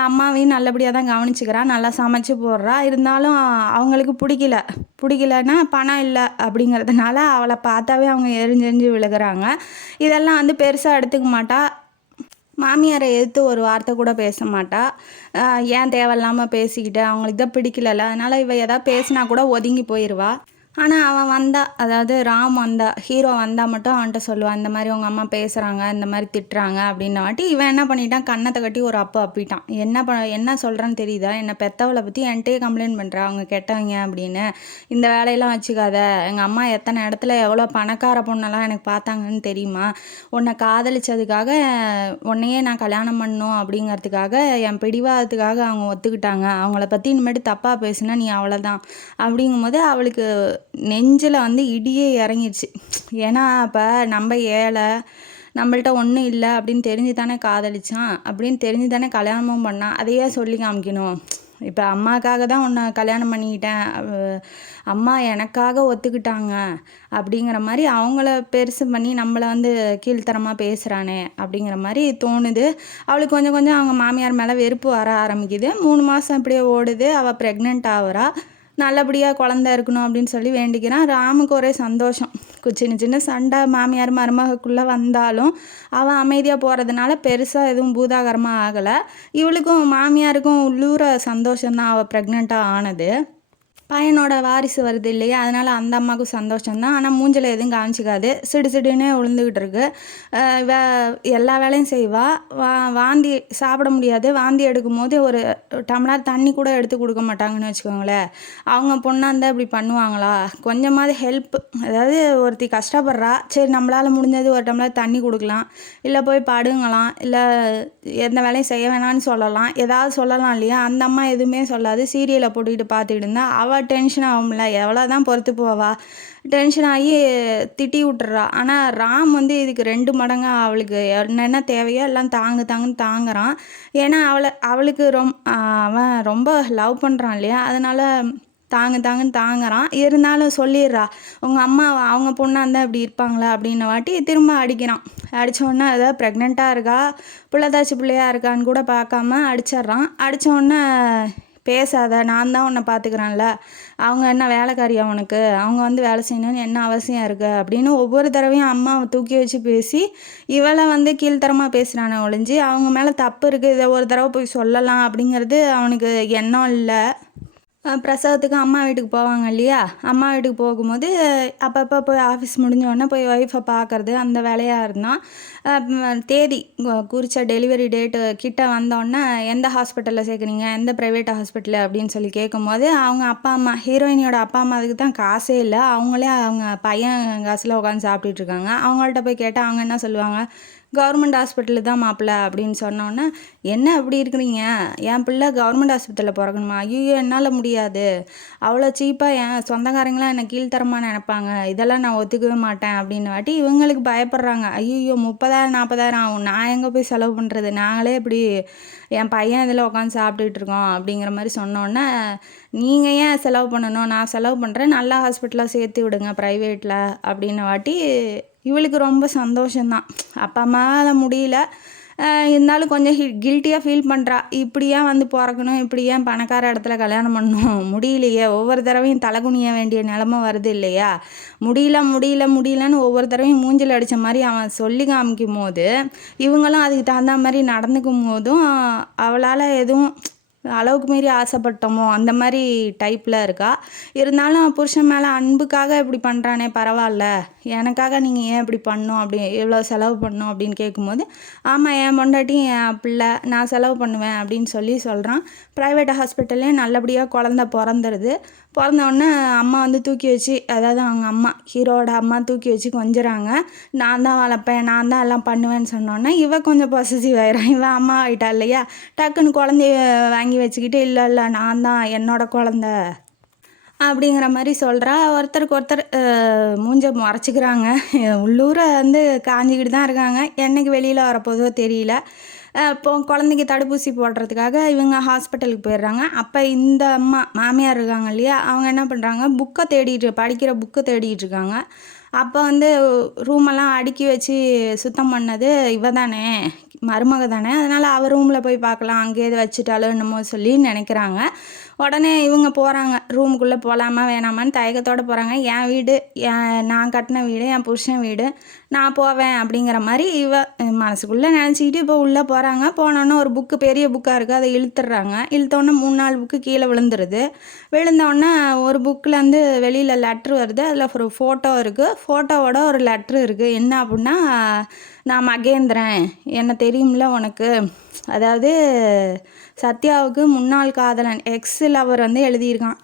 அம்மாவையும் நல்லபடியாக தான் கவனிச்சுக்கிறான், நல்லா சமைச்சு போடுறா. இருந்தாலும் அவங்களுக்கு பிடிக்கலன்னா பணம் இல்லை அப்படிங்கிறதுனால அவளை பார்த்தாவே அவங்க எரிஞ்செறிஞ்சு விழுகிறாங்க. இதெல்லாம் பெருசாக எடுத்துக்க மாட்டா. மாமியாரை எதிர்த்து ஒரு வார்த்தை கூட பேச மாட்டா. ஏன் தேவையில்லாமல் பேசிக்கிட்டு, அவங்களுக்கு தான் பிடிக்கல, அதனால் இவ எதாவது பேசினா கூட ஒதுங்கி போயிடுவா. ஆனால் அவன் வந்தா, அதாவது ராம் வந்தா, ஹீரோ வந்தால் மட்டும் அவன்கிட்ட சொல்லுவான், இந்த மாதிரி உங்கள் அம்மா பேசுகிறாங்க, இந்த மாதிரி திட்டுறாங்க அப்படின்ன வாட்டி இவன் என்ன பண்ணிட்டான், கன்னத்தை கட்டி ஒரு அப்பிட்டான். என்ன சொல்கிறான்னு தெரியுதா, என்னை பெத்தவளை பற்றி என்கிட்டயே கம்ப்ளைண்ட் பண்ணுறா, அவங்க கெட்டவங்க அப்படின்னு. இந்த வேலையெல்லாம் வச்சுக்காத, எங்கள் அம்மா எத்தனை இடத்துல எவ்வளோ பணக்கார பொண்ணெல்லாம் எனக்கு பார்த்தாங்கன்னு தெரியுமா, உன்னை காதலிச்சதுக்காக உன்னையே நான் கல்யாணம் பண்ணணும் அப்படிங்கிறதுக்காக என் பிடிவாதத்துக்காக அவங்க ஒத்துக்கிட்டாங்க, அவங்கள பற்றி இனிமேட்டு தப்பாக பேசுனா நீ அவ்வளோதான் அப்படிங்கும்போது அவளுக்கு நெஞ்சில் வந்து இடியே இறங்கிடுச்சு. ஏன்னா அப்போ நம்ம ஏழை, நம்மள்ட்ட ஒன்றும் இல்லை அப்படின்னு தெரிஞ்சு தானே காதலிச்சான், அப்படின்னு தெரிஞ்சு தானே கல்யாணமும் பண்ணான், அதையே சொல்லி காமிக்கணும். இப்போ அம்மாக்காக தான் உன்னை கல்யாணம் பண்ணிக்கிட்டேன், அம்மா எனக்காக ஒத்துக்கிட்டாங்க அப்படிங்கிற மாதிரி அவங்கள பெருசு பண்ணி நம்மளை வந்து கீழ்த்தரமாக பேசுகிறானே அப்படிங்கிற மாதிரி தோணுது. அவளுக்கு கொஞ்சம் கொஞ்சம் அவங்க மாமியார் மேலே வெறுப்பு வர ஆரம்பிக்குது. 3 மாதம் இப்படியே ஓடுது. அவள் ப்ரெக்னென்ட் ஆகுறா. நல்லபடியாக குழந்த இருக்கணும் அப்படின்னு சொல்லி வேண்டிக்கிறான். ராமுக்கு ஒரே சந்தோஷம். சின்ன சின்ன சண்டை மாமியார் மருமகக்குள்ளே வந்தாலும் அவன் அமைதியாக போகிறதுனால பெருசாக எதுவும் பூதாகரமாக ஆகலை. இவளுக்கும் மாமியாருக்கும் உள்ளூர சந்தோஷம்தான் அவள் ப்ரெக்னெண்ட்டாக ஆனது. பையனோட வாரிசு வருது இல்லையா, அதனால் அந்த அம்மாவுக்கும் சந்தோஷம்தான். ஆனால் மூஞ்சில் எதுவும் காமிச்சிக்காது, சிடுனே விழுந்துக்கிட்டு இருக்கு. எல்லா வேலையும் செய்வா. வாந்தி சாப்பிட முடியாது. வாந்தி எடுக்கும்போது ஒரு டம்ளர் தண்ணி கூட எடுத்து கொடுக்க மாட்டாங்கன்னு வச்சுக்கோங்களேன். அவங்க பொண்ணாக இருந்தால் இப்படி பண்ணுவாங்களா, கொஞ்சமாவது ஹெல்ப், அதாவது ஒருத்தி கஷ்டப்படுறா, சரி நம்மளால் முடிஞ்சது ஒரு டம்ளர் தண்ணி கொடுக்கலாம், இல்லை போய் படுங்கலாம், இல்லை எந்த வேலையும் செய்ய வேணான்னு சொல்லலாம், ஏதாவது சொல்லலாம் இல்லையா. அந்த அம்மா எதுவுமே சொல்லாது, சீரியலை போட்டுக்கிட்டு பார்த்துக்கிட்டு இருந்தா. அவள் டென்ஷன் ஆகும்ல, எவ்வளோ தான் பொறுத்து போவா, டென்ஷன் ஆகி திட்டி விட்டுறா. ஆனால் ராம் வந்து இதுக்கு 2 மடங்காக அவளுக்கு என்னென்ன தேவையோ எல்லாம் தாங்குன்னு தாங்குறான். ஏன்னா அவளுக்கு அவன் ரொம்ப லவ் பண்ணுறான் இல்லையா, அதனால் தாங்குன்னு தாங்குறான். இருந்தாலும் சொல்லிடுறா, உங்கள் அம்மா அவங்க பொண்ணாக இருந்தால் இப்படி இருப்பாங்களா அப்படின்ன வாட்டி திரும்ப அடிக்கிறான். அடித்தோடனே ஏதாவது ப்ரெக்னெண்ட்டாக இருக்கா, பிள்ளையாக இருக்கான்னு கூட பார்க்காம அடிச்சிட்றான். அடித்தோடனே பேசாத, நான் தான் உன்னை பார்த்துக்கிறேன்ல, அவங்க என்ன வேலைக்காரியா உனக்கு, அவங்க வந்து வேலை செய்யணும்னு என்ன அவசியம் இருக்குது அப்படின்னு ஒவ்வொரு தடவையும் அம்மாவை தூக்கி வச்சு பேசி இவளை வந்து கீழ்த்தரமாக பேசுகிறானே ஒழிஞ்சு அவங்க மேலே தப்பு இருக்குது, இதை ஒரு தடவை போய் சொல்லலாம் அப்படிங்கிறது அவனுக்கு எண்ணம் இல்லை. பிரசவத்துக்கு அம்மா வீட்டுக்கு போவாங்க இல்லையா, அம்மா வீட்டுக்கு போகும்போது அப்பப்போ போய் ஆஃபீஸ் முடிஞ்சோடனே போய் ஒய்ஃபை பார்க்குறது அந்த வேலையாக இருந்தான். தேதி குறித்த டெலிவரி டேட்டு கிட்ட வந்தோடனே எந்த ஹாஸ்பிட்டலில் சேர்க்குறீங்க, எந்த ப்ரைவேட் ஹாஸ்பிட்டலு அப்படின்னு சொல்லி கேட்கும்போது அவங்க அப்பா அம்மா, ஹீரோயினியோட அப்பா அம்மாவுக்கு தான் காசே இல்லை, அவங்களே அவங்க பையன் காசில் உட்காந்து சாப்பிட்டுட்ருக்காங்க. அவங்கள்ட்ட போய் கேட்டால் அவங்க என்ன சொல்லுவாங்க, கவர்மெண்ட் ஹாஸ்பிட்டலு தான் மாப்பிள்ளை அப்படின்னு சொன்னோன்னே, என்ன அப்படி இருக்கிறீங்க, என் பிள்ளை கவர்மெண்ட் ஹாஸ்பிட்டலில் பிறக்கணுமா, ஐயோ என்னால் முடியாது, அவ்வளோ சீப்பாக என் சொந்தக்காரங்களாம் என்னை கீழ்த்தரமாக நினைப்பாங்க, இதெல்லாம் நான் ஒத்துக்கவே மாட்டேன் அப்படின்னு வாட்டி இவங்களுக்கு பயப்படுறாங்க. ஐயோ 30,000 40,000 ஆகும், நான் எங்கே போய் செலவு பண்ணுறது, நாங்களே இப்படி என் பையன் இதில் உட்காந்து சாப்பிட்டுட்டு இருக்கோம் அப்படிங்கிற மாதிரி சொன்னோன்னே, நீங்கள் ஏன் செலவு பண்ணணும், நான் செலவு பண்ணுறேன், நல்ல ஹாஸ்பிட்டலாக சேர்த்து விடுங்க ப்ரைவேட்டில் அப்படின்ன வாட்டி இவளுக்கு ரொம்ப சந்தோஷம்தான். அப்பா அம்மாவால் முடியல, இருந்தாலும் கொஞ்சம் கில்ட்டியாக ஃபீல் பண்ணுறா, இப்படி ஏன் வந்து பிறக்கணும், இப்படி ஏன் பணக்கார இடத்துல கல்யாணம் பண்ணணும், முடியலையே, ஒவ்வொரு தடவையும் தலைகுனிய வேண்டிய நிலமை வருது இல்லையா, முடியலன்னு ஒவ்வொரு தடவையும் மூஞ்சில் அடித்த மாதிரி அவன் சொல்லி காமிக்கும் போது இவங்களும் அதுக்கு தகுந்த மாதிரி நடந்துக்கும் போதும் அவளால் எதுவும் அளவுக்கு மீறி ஆசைப்பட்டோமோ அந்த மாதிரி டைப்பில் இருக்கா. இருந்தாலும் புருஷன் மேலே அன்புக்காக இப்படி பண்ணுறானே பரவாயில்ல, எனக்காக நீங்கள் ஏன் இப்படி பண்ணணும், அப்படி எவ்வளோ செலவு பண்ணணும் அப்படின்னு கேட்கும்போது, ஆமாம் என் பொண்டாட்டி என் பிள்ளை, நான் செலவு பண்ணுவேன் அப்படின்னு சொல்கிறான். ப்ரைவேட் ஹாஸ்பிட்டல்லே நல்லபடியாக குழந்த பிறந்துடுது. பிறந்தவுடனே அம்மா வந்து தூக்கி வச்சு, அதாவது அவங்க அம்மா, ஹீரோட அம்மா தூக்கி வச்சு கொஞ்சுறாங்க. நான் தான் வளர்ப்பேன், நான் தான் எல்லாம் பண்ணுவேன்னு சொன்னோன்னே இவன் கொஞ்சம் பொசசிவ் ஆயிடுறான். இவன் அம்மா ஆகிட்டா இல்லையா, டக்குன்னு குழந்தைய வாங்கி வச்சுக்கிட்டு, இல்லை நான் தான், என்னோட குழந்த அப்படிங்கிற மாதிரி சொல்கிறா. ஒருத்தருக்கு ஒருத்தர் மூஞ்ச மறைச்சிக்கிறாங்க. உள்ளூர வந்து காஞ்சிக்கிட்டு தான் இருக்காங்க. என்னைக்கு வெளியில் வரப்போதோ தெரியல. இப்போ குழந்தைக்கு தடுப்பூசி போடுறதுக்காக இவங்க ஹாஸ்பிட்டலுக்கு போயிடுறாங்க. அப்போ இந்த மாமியார் இருக்காங்க இல்லையா, அவங்க என்ன பண்ணுறாங்க, படிக்கிற புக்கை தேடிட்டு இருக்காங்க. அப்போ வந்து ரூமெல்லாம் அடுக்கி வச்சு சுத்தம் பண்ணது இவ தானே, மருமக தானே, அதனால் அவள் ரூமில் போய் பார்க்கலாம், அங்கேயே வச்சுட்டாலும் என்னமோ சொல்லி நினைக்கிறாங்க. உடனே இவங்க போகிறாங்க, ரூமுக்குள்ளே போகலாமா வேணாமான்னு தயக்கத்தோடு போகிறாங்க. என் வீடு, நான் கட்டின வீடு, என் புருஷன் வீடு, நான் போவேன் அப்படிங்கிற மாதிரி இவ மனசுக்குள்ளே நினச்சிக்கிட்டு இப்போ உள்ளே போகிறாங்க. போனோன்னே ஒரு புக்கு பெரிய புக்காக இருக்குது, அதை இழுத்துடுறாங்க. இழுத்தோடனே 3-4 புக்கு கீழே விழுந்துருது. விழுந்தோடனே ஒரு புக்கிலேருந்து வெளியில் லெட்ரு வருது. அதில் ஒரு ஃபோட்டோ இருக்குது. ஃபோட்டோவோட ஒரு லெட்ரு இருக்குது. என்ன அப்படின்னா, நான் மகேந்திரன், என்ன தெரியும்ல உனக்கு, அதாவது சத்யாவுக்கு முன்னாள் காதலன் எக்ஸ் லவர் வந்து எழுதியிருக்கான்.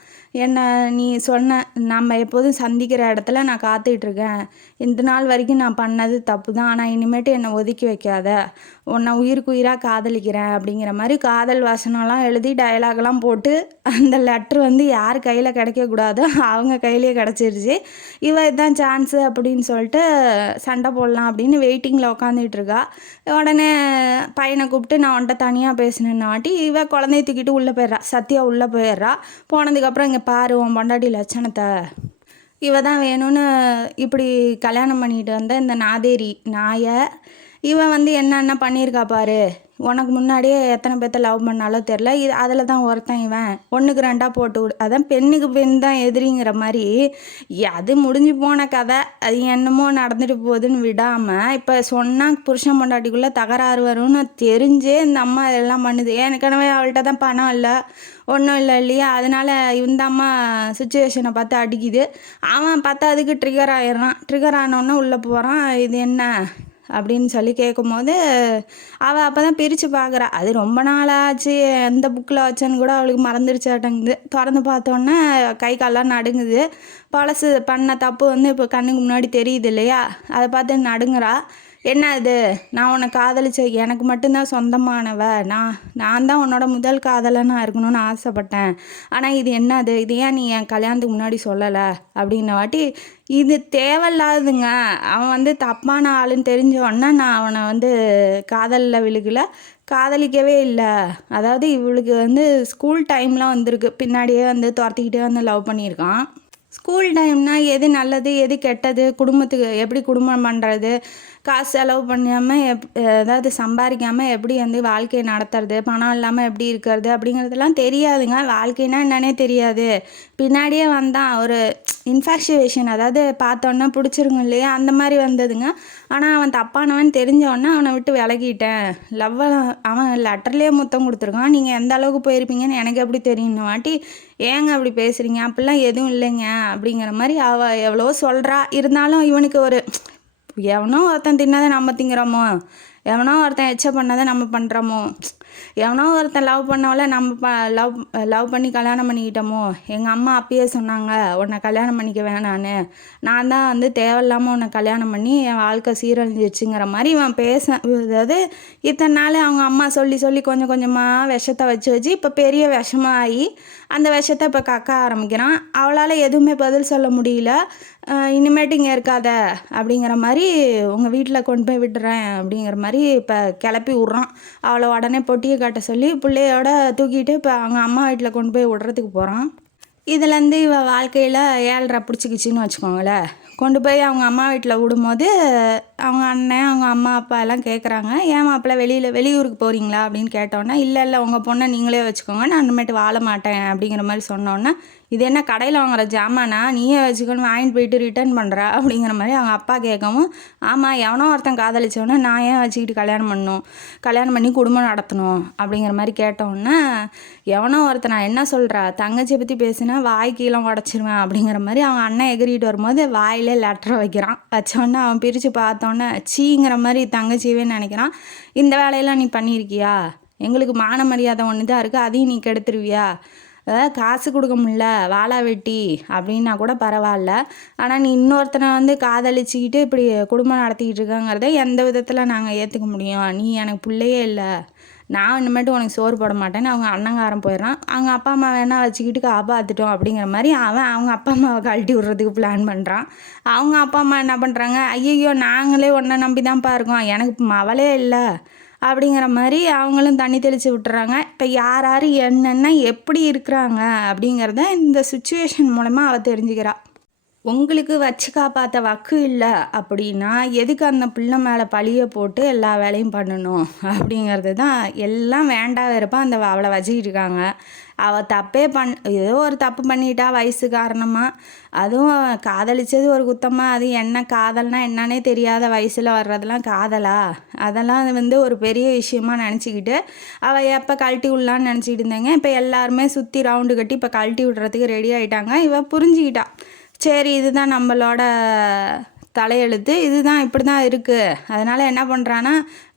என்ன நீ சொன்ன நம்ம எப்போதும் சந்திக்கிற இடத்துல நான் காத்துட்ருக்கேன். இந்த நாள் வரைக்கும் நான் பண்ணது தப்பு தான், ஆனால் இனிமேட்டு என்னை ஒதுக்கி வைக்காத, உன்னை உயிருக்கு உயிராக காதலிக்கிறேன் அப்படிங்கிற மாதிரி காதல் வசனம்லாம் எழுதி டயலாக்லாம் போட்டு அந்த லெட்ரு வந்து யார் கையில் கிடைக்கக்கூடாதோ அவங்க கையிலேயே கிடச்சிருச்சு. இவ இதுதான் சான்ஸு அப்படின்னு சொல்லிட்டு சண்டை போடலாம் அப்படின்னு வெயிட்டிங்கில் உட்காந்துட்டு இருக்கா. உடனே பையனை கூப்பிட்டு நான் உன்ட்ட தனியாக பேசினேன்னாட்டி இவ குழந்தைய தூக்கிட்டு உள்ளே போயிடுறா. சத்யா உள்ளே போயிடுறா. போனதுக்கப்புறம் இங்கே பாரு உன் பொண்டாட்டி லட்சணத்தை, இவ தான் வேணும்னு இப்படி கல்யாணம் பண்ணிட்டு வந்த இந்த நாதேரி நாயை, இவன் வந்து என்னென்ன பண்ணியிருக்கா பாரு, உனக்கு முன்னாடியே எத்தனை பேர்த்த லவ் பண்ணாலும் தெரில, இது அதில் தான் ஒருத்தன் இவன், 1க்கு 2 போட்டு விடு, அதான் பெண்ணுக்கு பெண் தான் எதிரிங்கிற மாதிரி. அது முடிஞ்சு போன கதை, அது என்னமோ நடந்துட்டு போகுதுன்னு விடாமல் இப்போ சொன்னால் புருஷன் பொண்டாட்டிக்குள்ளே தகராறு வரும்னு தெரிஞ்சே இந்த அம்மா இதெல்லாம் பண்ணுது. ஏற்கனவே அவள்கிட்ட தான் பணம் இல்லை, ஒன்றும் இல்லை இல்லையா, அதனால் இந்த அம்மா சுச்சுவேஷனை பார்த்து அடிக்குது. அவன் பார்த்தா அதுக்கு ட்ரிகர் ஆயிடுறான். ட்ரிகர் ஆனோடனே உள்ளே போகிறான். இது என்ன அப்படின்னு சொல்லி கேட்கும்போது அவள் அப்போ தான் பிரித்து பார்க்குறா. அது ரொம்ப நாளாச்சு, எந்த புக்கில் வச்சேன்னு கூட அவளுக்கு மறந்துடுச்சாட்டங்குது. திறந்து பார்த்தோன்னே கை கால்லாம் நடுங்குது. பழசு பண்ண தப்பு வந்து இப்போ கண்ணுக்கு முன்னாடி தெரியுது இல்லையா, அதை பார்த்து நடுங்குறா. என்ன இது, நான் உன்னை காதலிச்ச, எனக்கு மட்டும்தான் சொந்தமானவ, நான் தான் உன்னோட முதல் காதலனாக இருக்கணும்னு ஆசைப்பட்டேன், ஆனால் இது என்னது, இது ஏன் நீ என் கல்யாணத்துக்கு முன்னாடி சொல்லலை அப்படின்ன வாட்டி, இது தேவையில்லாதுங்க. அவன் வந்து தப்பான ஆளுன்னு தெரிஞ்சவொன்னே நான் அவனை வந்து காதலில் விழுகலை, காதலிக்கவே இல்லை. அதாவது இவளுக்கு வந்து ஸ்கூல் டைம்லாம் வந்திருக்கு, பின்னாடியே வந்து துரத்திக்கிட்டே வந்து லவ் பண்ணியிருக்கான். ஸ்கூல் டைம்னால் எது நல்லது எது கெட்டது, குடும்பத்துக்கு எப்படி குடும்பம் பண்ணுறது, காசு செலவு பண்ணாமல் அதாவது சம்பாதிக்காமல் எப்படி வந்து வாழ்க்கையை நடத்துறது, பணம் இல்லாமல் எப்படி இருக்கிறது அப்படிங்கிறதுலாம் தெரியாதுங்க. வாழ்க்கைனா என்னன்னே தெரியாது. பின்னாடியே வந்தான் ஒரு இன்ஃபாக்சுவேஷன், அதாவது பார்த்தோன்னா பிடிச்சிருங்க இல்லையா, அந்த மாதிரி வந்ததுங்க. ஆனால் அவன் தப்பானவன் தெரிஞ்சவொன்னே அவனை விட்டு விலகிட்டேன். அவன் லெட்டர்லேயே முத்தம் கொடுத்துருக்கான். நீங்கள் எந்த அளவுக்கு போயிருப்பீங்கன்னு எனக்கு எப்படி தெரியும்னு வாட்டி, ஏங்க அப்படி பேசுகிறீங்க, அப்படிலாம் எதுவும் இல்லைங்க அப்படிங்கிற மாதிரி அவள் எவ்வளோ சொல்கிறா. இருந்தாலும் இவனுக்கு ஒரு எவனோ ஒருத்தன் தின்னதை நம்ம திங்கிறோமோ, எவனோ ஒருத்தன் எச்ச பண்ணதை நம்ம பண்ணுறோமோ, எவனோ ஒருத்தன் லவ் பண்ணவள நம்ம லவ் பண்ணி கல்யாணம் பண்ணிக்கிட்டோமோ. எங்கள் அம்மா அப்பயே சொன்னாங்க உன்னை கல்யாணம் பண்ணிக்க வேணான்னு, நான் தான் வந்து தேவையில்லாமல் உன்னை கல்யாணம் பண்ணி என் வாழ்க்கை சீரழிஞ்சிச்சுங்கிற மாதிரி இவன் அதாவது இத்தனை நாள் அவங்க அம்மா சொல்லி சொல்லி கொஞ்சம் கொஞ்சமாக விஷத்தை வச்சு இப்போ பெரிய விஷமாக ஆகி அந்த விஷத்தை இப்போ கக்க ஆரம்பிக்கிறான். அவளால் எதுவுமே பதில் சொல்ல முடியல. இனிமேட்டு இங்கே இருக்காத அப்படிங்கிற மாதிரி உங்கள் வீட்டில் கொண்டு போய் விட்டுறேன் அப்படிங்கிற மாதிரி இப்போ கிளப்பி விட்றான். அவளை உடனே பொட்டியை காட்ட சொல்லி பிள்ளையோட தூக்கிட்டு இப்போ அவங்க அம்மா வீட்டில் கொண்டு போய் விடுறதுக்கு போகிறான். இதுலேருந்து இவ வாழ்க்கையில் 7.5 பிடிச்சிக்கிச்சின்னு வச்சுக்கோங்களேன். கொண்டு போய் அவங்க அம்மா வீட்டில் விடும்போது அவங்க அண்ணன் அவங்க அம்மா அப்பா எல்லாம் கேட்குறாங்க, ஏன் மாப்பிள்ள வெளியூருக்கு போகிறீங்களா அப்படின்னு கேட்டோன்னே, இல்லை உங்கள் பொண்ணை நீங்களே வச்சுக்கோங்க, நான் இனிமேட்டு வாழ மாட்டேன் அப்படிங்கிற மாதிரி சொன்னோன்னே, இது என்ன கடையில் வாங்குற ஜாமானா, நீயே வச்சுக்கணும் வாங்கிட்டு போயிட்டு ரிட்டர்ன் பண்ணுற அப்படிங்கிற மாதிரி அவங்க அப்பா கேட்கவும், ஆமாம் எவனோ ஒருத்தன் காதலிச்சோன்னே நான் ஏன் வச்சுக்கிட்டு கல்யாணம் பண்ணி குடும்பம் நடத்தணும் அப்படிங்கிற மாதிரி கேட்டோன்னே, எவனோ ஒருத்தன் நான் என்ன சொல்கிறா, தங்கச்சியை பற்றி பேசுனா வாய் கீழே உடச்சிருவேன் அப்படிங்கிற மாதிரி அவங்க அண்ணன் எகிரிட்டு வரும்போது வாயிலே லெட்டரை வைக்கிறான். வச்சோன்னே அவன் பிரித்து பார்த்தோன்னே சீங்கிற மாதிரி தங்கச்சியவே நினைக்கிறான். இந்த வேலையெல்லாம் நீ பண்ணியிருக்கியா, எங்களுக்கு மான மரியாதை ஒன்று தான் இருக்குது, அதையும் நீ கெடுத்துருவியா, அதாவது காசு கொடுக்க முடியல வாழா வெட்டி அப்படின்னா கூட பரவாயில்ல, ஆனால் நீ இன்னொருத்தனை வந்து காதலிச்சிக்கிட்டு இப்படி குடும்பம் நடத்திக்கிட்டு இருக்காங்கிறத எந்த விதத்தில் நாங்கள் ஏற்றுக்க முடியும், நீ எனக்கு பிள்ளையே இல்லை, நான் இனிமேட்டு உனக்கு சோறு போட மாட்டேன்னு அவங்க அண்ணங்காரன் போயிடுறான். அவங்க அப்பா அம்மா வேணா வச்சுக்கிட்டு காப்பாற்றிட்டோம் அப்படிங்கிற மாதிரி அவன் அவங்க அப்பா அம்மாவை கழட்டி விட்றதுக்கு பிளான் பண்ணுறான். அவங்க அப்பா அம்மா என்ன பண்ணுறாங்க, ஐயோ நாங்களே உன்னை நம்பி தான்ப்பா இருக்கோம், எனக்கு அவளே இல்லை அப்படிங்கிற மாதிரி அவங்களும் தண்ணி தெளித்து விட்டுறாங்க. இப்போ யார் என்னென்ன எப்படி இருக்கிறாங்க அப்படிங்கிறத இந்த சுச்சுவேஷன் மூலமாக அவள் தெரிஞ்சுக்கிறா. உங்களுக்கு வச்சு காப்பாத்த வக்கு இல்ல அப்படின்னா, எதுக்கு அந்த பிள்ளை மேல பழிய போட்டு எல்லா வேலையும் பண்ணணும்? அப்படிங்கிறது தான் எல்லாம் வேண்டா வெறுப்பா அவள வச்சுக்கிட்டு இருக்காங்க. அவ தப்பே ஏதோ ஒரு தப்பு பண்ணிட்டா வயசு காரணமா. அதுவும் காதலிச்சது ஒரு குத்தமா? அது என்ன காதல்னா என்னன்னே தெரியாத வயசுல வர்றதெல்லாம் காதலா? அதெல்லாம் ஒரு பெரிய விஷயமா நெனச்சுக்கிட்டு, அவ எப்ப கழட்டி விடலான்னு நெனச்சுக்கிட்டு இருந்தாங்க. இப்ப எல்லாருமே சுத்தி ரவுண்டு கட்டி இப்ப கழட்டி விடுறதுக்கு ரெடி ஆயிட்டாங்க. இவ புரிஞ்சுக்கிட்டா. சரி இதுதான் நம்மளோட தலையெழுத்து, இதுதான் இப்படி தான் இருக்குது. அதனால் என்ன பண்ணுறான்னா,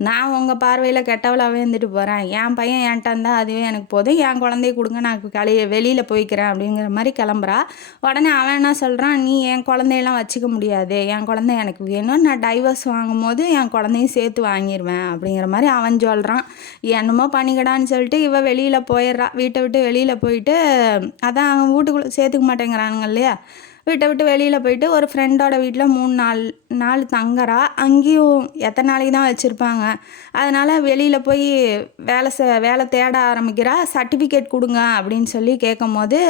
நான் உங்கள் பார்வையில் கெட்டவளாகவே இருந்துட்டு போகிறேன், என் பையன் என்கிட்ட இருந்தால் அதுவே எனக்கு போதும், என் குழந்தைய கொடுங்க, நான் வெளியில் போய்க்கிறேன் அப்படிங்கிற மாதிரி கிளம்புறா. உடனே அவன் என்ன சொல்கிறான், நீ என் குழந்தையெல்லாம் வச்சுக்க முடியாது, என் குழந்தை எனக்கு வேணும், நான் டைவர்ஸ் வாங்கும் போது என் குழந்தையும் சேர்த்து வாங்கிடுவேன் அப்படிங்கிற மாதிரி அவன் சொல்கிறான். என்னமோ பண்ணிக்கடான்னு சொல்லிட்டு இவள் வெளியில் போயிடுறா. வீட்டை விட்டு வெளியில் போயிட்டு, அதான் அவன் வீட்டுக்குள்ளே சேர்த்துக்க மாட்டேங்கிறானுங்க இல்லையா, வீட்டை விட்டு வெளியில் போயிட்டு ஒரு ஃப்ரெண்டோட வீட்டில் 3 நாள் தங்குறா. அங்கேயும் எத்தனை நாளைக்கு தான் வச்சுருப்பாங்க. அதனால் வெளியில் போய் வேலை தேட ஆரம்பிக்கிறா. சர்டிஃபிகேட் கொடுங்க அப்படின்னு சொல்லி கேட்கும் போது,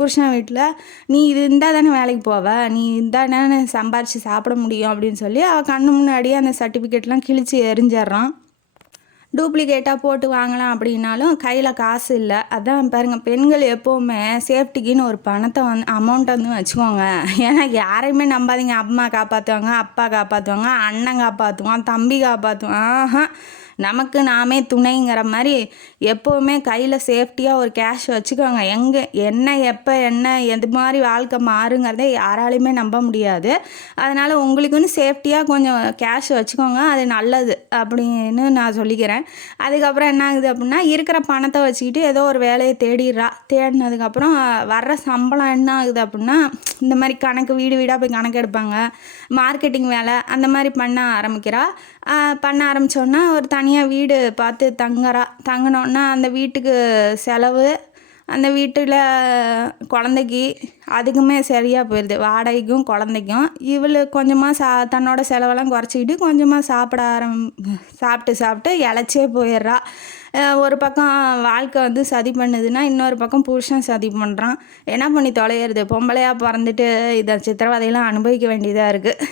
புருஷன் வீட்டில் நீ இது இருந்தால் தானே வேலைக்கு போவ, நீ இருந்தால் தானே சம்பாரித்து சாப்பிட முடியும் அப்படின்னு சொல்லி அவள் கண்ணு முன்னாடியே அந்த சர்டிஃபிகேட்லாம் கிழித்து எரிஞ்சிட்றான். டூப்ளிகேட்டாக போட்டு வாங்கலாம் அப்படின்னாலும் கையில் காசு இல்லை. அதான் பாருங்கள், பெண்கள் எப்போவுமே சேஃப்டிக்குன்னு ஒரு பணத்தை அமௌண்ட்டை வச்சுக்கோங்க. ஏன்னா யாரையுமே நம்பாதீங்க. அம்மா காப்பாற்றுவாங்க, அப்பா காப்பாற்றுவாங்க, அண்ணன் காப்பாற்றுவான், தம்பி காப்பாற்றுவான். நமக்கு நாமே துணைங்கிற மாதிரி எப்போவுமே கையில் சேஃப்டியாக ஒரு கேஷ் வச்சுக்கோங்க. எப்போ எது மாதிரி வாழ்க்கை மாறுங்கிறத யாராலையுமே நம்ப முடியாது. அதனால் உங்களுக்குன்னு சேஃப்டியாக கொஞ்சம் கேஷ் வச்சுக்கோங்க, அது நல்லது அப்படின்னு நான் சொல்லிக்கிறேன். அதுக்கப்புறம் என்ன ஆகுது அப்படின்னா, இருக்கிற பணத்தை வச்சுக்கிட்டு ஏதோ ஒரு வேலையை தேடினதுக்கப்புறம் வர்ற சம்பளம் என்ன ஆகுது அப்படின்னா, இந்த மாதிரி வீடு வீடாக போய் கணக்கு எடுப்பாங்க, மார்க்கெட்டிங் வேலை அந்த மாதிரி பண்ண ஆரம்பித்தோன்னா ஒரு தனியாக வீடு பார்த்து தங்கினோன்னா அந்த வீட்டுக்கு செலவு, அந்த வீட்டில் குழந்தைக்கு அதுக்குமே சரியாக போயிடுது, வாடகைக்கும் குழந்தைக்கும். இவள் கொஞ்சமாக தன்னோட செலவெல்லாம் குறைச்சிக்கிட்டு கொஞ்சமாக சாப்பிட்டு இழைச்சே போயிடுறா. ஒரு பக்கம் வாழ்க்கை சதி பண்ணுதுன்னா, இன்னொரு பக்கம் புருஷன் சதி பண்ணுறான். என்ன பண்ணி தொலைகிறது? பொம்பளையாக பிறந்துட்டு இதை சித்திரவதையெல்லாம் அனுபவிக்க வேண்டியதாக இருக்குது.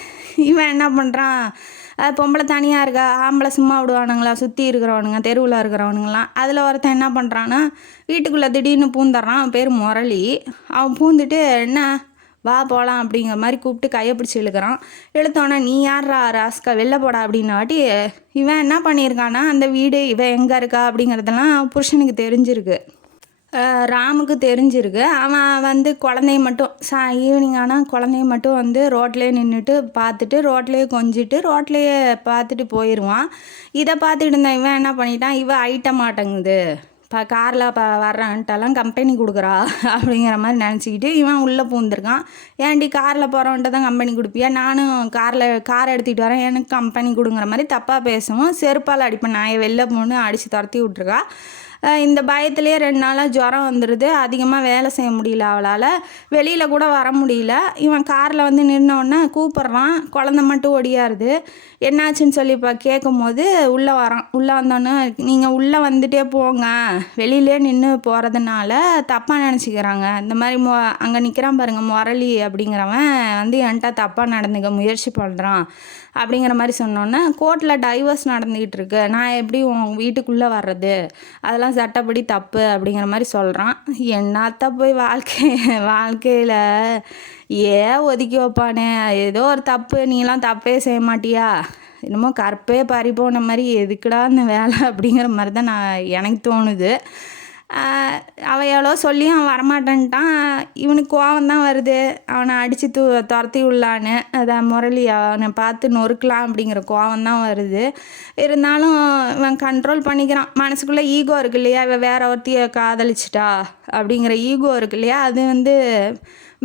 இவன் என்ன பண்ணுறான், பொம்பளை தனியாக இருக்கா, ஆம்பளை சும்மா விடுவானுங்களா, சுற்றி இருக்கிறவனுங்க, தெருவில் இருக்கிறவனுங்களாம். அதில் ஒருத்தன் என்ன பண்ணுறான்னா, வீட்டுக்குள்ளே திடீர்னு பூந்துடுறான். அவன் பேர் முரளி. அவன் பூந்துட்டு என்ன வா போகலாம் அப்படிங்கிற மாதிரி கூப்பிட்டு கையை பிடிச்சி இழுத்தோன்னே நீ யார்ரா ராஸ்கா வெளில போடா அப்படின்னாட்டி, இவன் என்ன பண்ணியிருக்கான்னா, அந்த வீடு இவன் எங்கே இருக்கா அப்படிங்கிறதெல்லாம் புருஷனுக்கு தெரிஞ்சிருக்கு, ராமுக்கு தெரிஞ்சிருக்கு. அவன் குழந்தைய மட்டும் ஈவினிங் ஆனால் குழந்தைய மட்டும் ரோட்லேயே நின்றுட்டு பார்த்துட்டு, ரோட்லேயே கொஞ்சிட்டு, ரோட்லேயே பார்த்துட்டு போயிடுவான். இதை பார்த்துட்டு இருந்தேன். இவன் என்ன பண்ணிட்டான், இவன் ஐட்ட மாட்டேங்குது, காரில் வர்றன்ட்டெல்லாம் கம்பெனி கொடுக்குறா அப்படிங்கிற மாதிரி நினச்சிக்கிட்டு இவன் உள்ளே பூந்துருக்கான். ஏன்டி காரில் போகிறவன்ட்ட தான் கம்பெனி கொடுப்பியா, நானும் கார் எடுத்துகிட்டு வரேன், எனக்கு கம்பெனி கொடுங்கிற மாதிரி தப்பாக பேசுவோம். செருப்பால் அடிப்பேன், நாயை வெளில போன்னு அடித்து துரத்தி விட்ருக்கா. இந்த பயத்துலேயே 2 நாளாக ஜுரம் வந்துடுது. அதிகமாக வேலை செய்ய முடியல அவளால், வெளியில் கூட வர முடியல. இவன் காரில் நின்னோடனே கூப்பிட்றான், குழந்த மட்டும் ஒடியாருது. என்னாச்சுன்னு சொல்லி கேட்கும் போது உள்ளே வந்தோன்னே, நீங்கள் உள்ளே வந்துட்டே போங்க, வெளியிலே நின்று போகிறதுனால தப்பாக நினச்சிக்கிறாங்க. இந்த மாதிரி அங்கே நிற்கிறான் பாருங்கள் முரளி அப்படிங்கிறவன் என்கிட்ட தப்பாக நடந்துக்க முயற்சி பண்ணுறான் அப்படிங்கிற மாதிரி சொன்னோன்னே, கோர்ட்டில் டைவர்ஸ் நடந்துக்கிட்டு இருக்கு, நான் எப்படி உன் வீட்டுக்குள்ளே வர்றது, அதெல்லாம் சட்டப்படி தப்பு அப்படிங்கிற மாதிரி சொல்கிறான். என்னத்த போய் வாழ்க்கையில் ஒதுக்கி வைப்பானே, ஏதோ ஒரு தப்பு, நீலாம் தப்பே செய்ய மாட்டியா, என்னமோ கற்பே பறிபோன மாதிரி எதுக்குடா இந்த வேலை அப்படிங்கிற மாதிரி தான் எனக்கு தோணுது. அவன் எவ்வளோ சொல்லியும் அவன் வரமாட்டேன்ட்டான். இவனுக்கு கோவம் தான் வருது, அவனை அடித்து துரத்தி விடலான்னு, அதை முரளி அவனை பார்த்து நொறுக்கலாம் அப்படிங்கிற கோவம் தான் வருது. இருந்தாலும் இவன் கண்ட்ரோல் பண்ணிக்கிறான். மனசுக்குள்ளே ஈகோ இருக்கு இல்லையா, இவன் வேற ஒருத்தியை காதலிச்சிட்டா அப்படிங்கிற ஈகோ இருக்கு இல்லையா, அது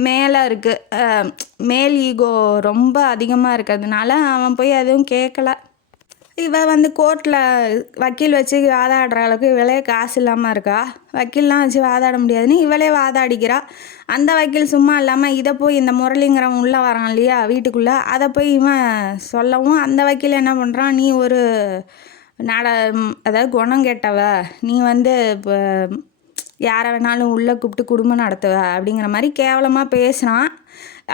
மேலே இருக்குது. மேல் ஈகோ ரொம்ப அதிகமாக இருக்கிறதுனால அவன் போய் எதுவும் கேட்கல. இவள் கோர்ட்டில் வக்கீல் வச்சு வாதாடுற அளவுக்கு இவளே காசு இல்லாமல் இருக்கா. வக்கீல்லாம் வச்சு வாதாட முடியாதுன்னு இவளே வாதாடிக்கிறா. அந்த வக்கீல் சும்மா இல்லாமல் இதை போய் இந்த முரளிங்கிறவன் உள்ளே வரான் இல்லையா வீட்டுக்குள்ளே, அதை போய் இவன் சொல்லவும் அந்த வக்கீல் என்ன பண்ணுறான், நீ ஒரு அதாவது குணம் கெட்டவ, நீ இப்போ யாரை வேணாலும் உள்ளே கூப்பிட்டு குடும்பம் நடத்துவ அப்படிங்கிற மாதிரி கேவலமாக பேசுகிறான்.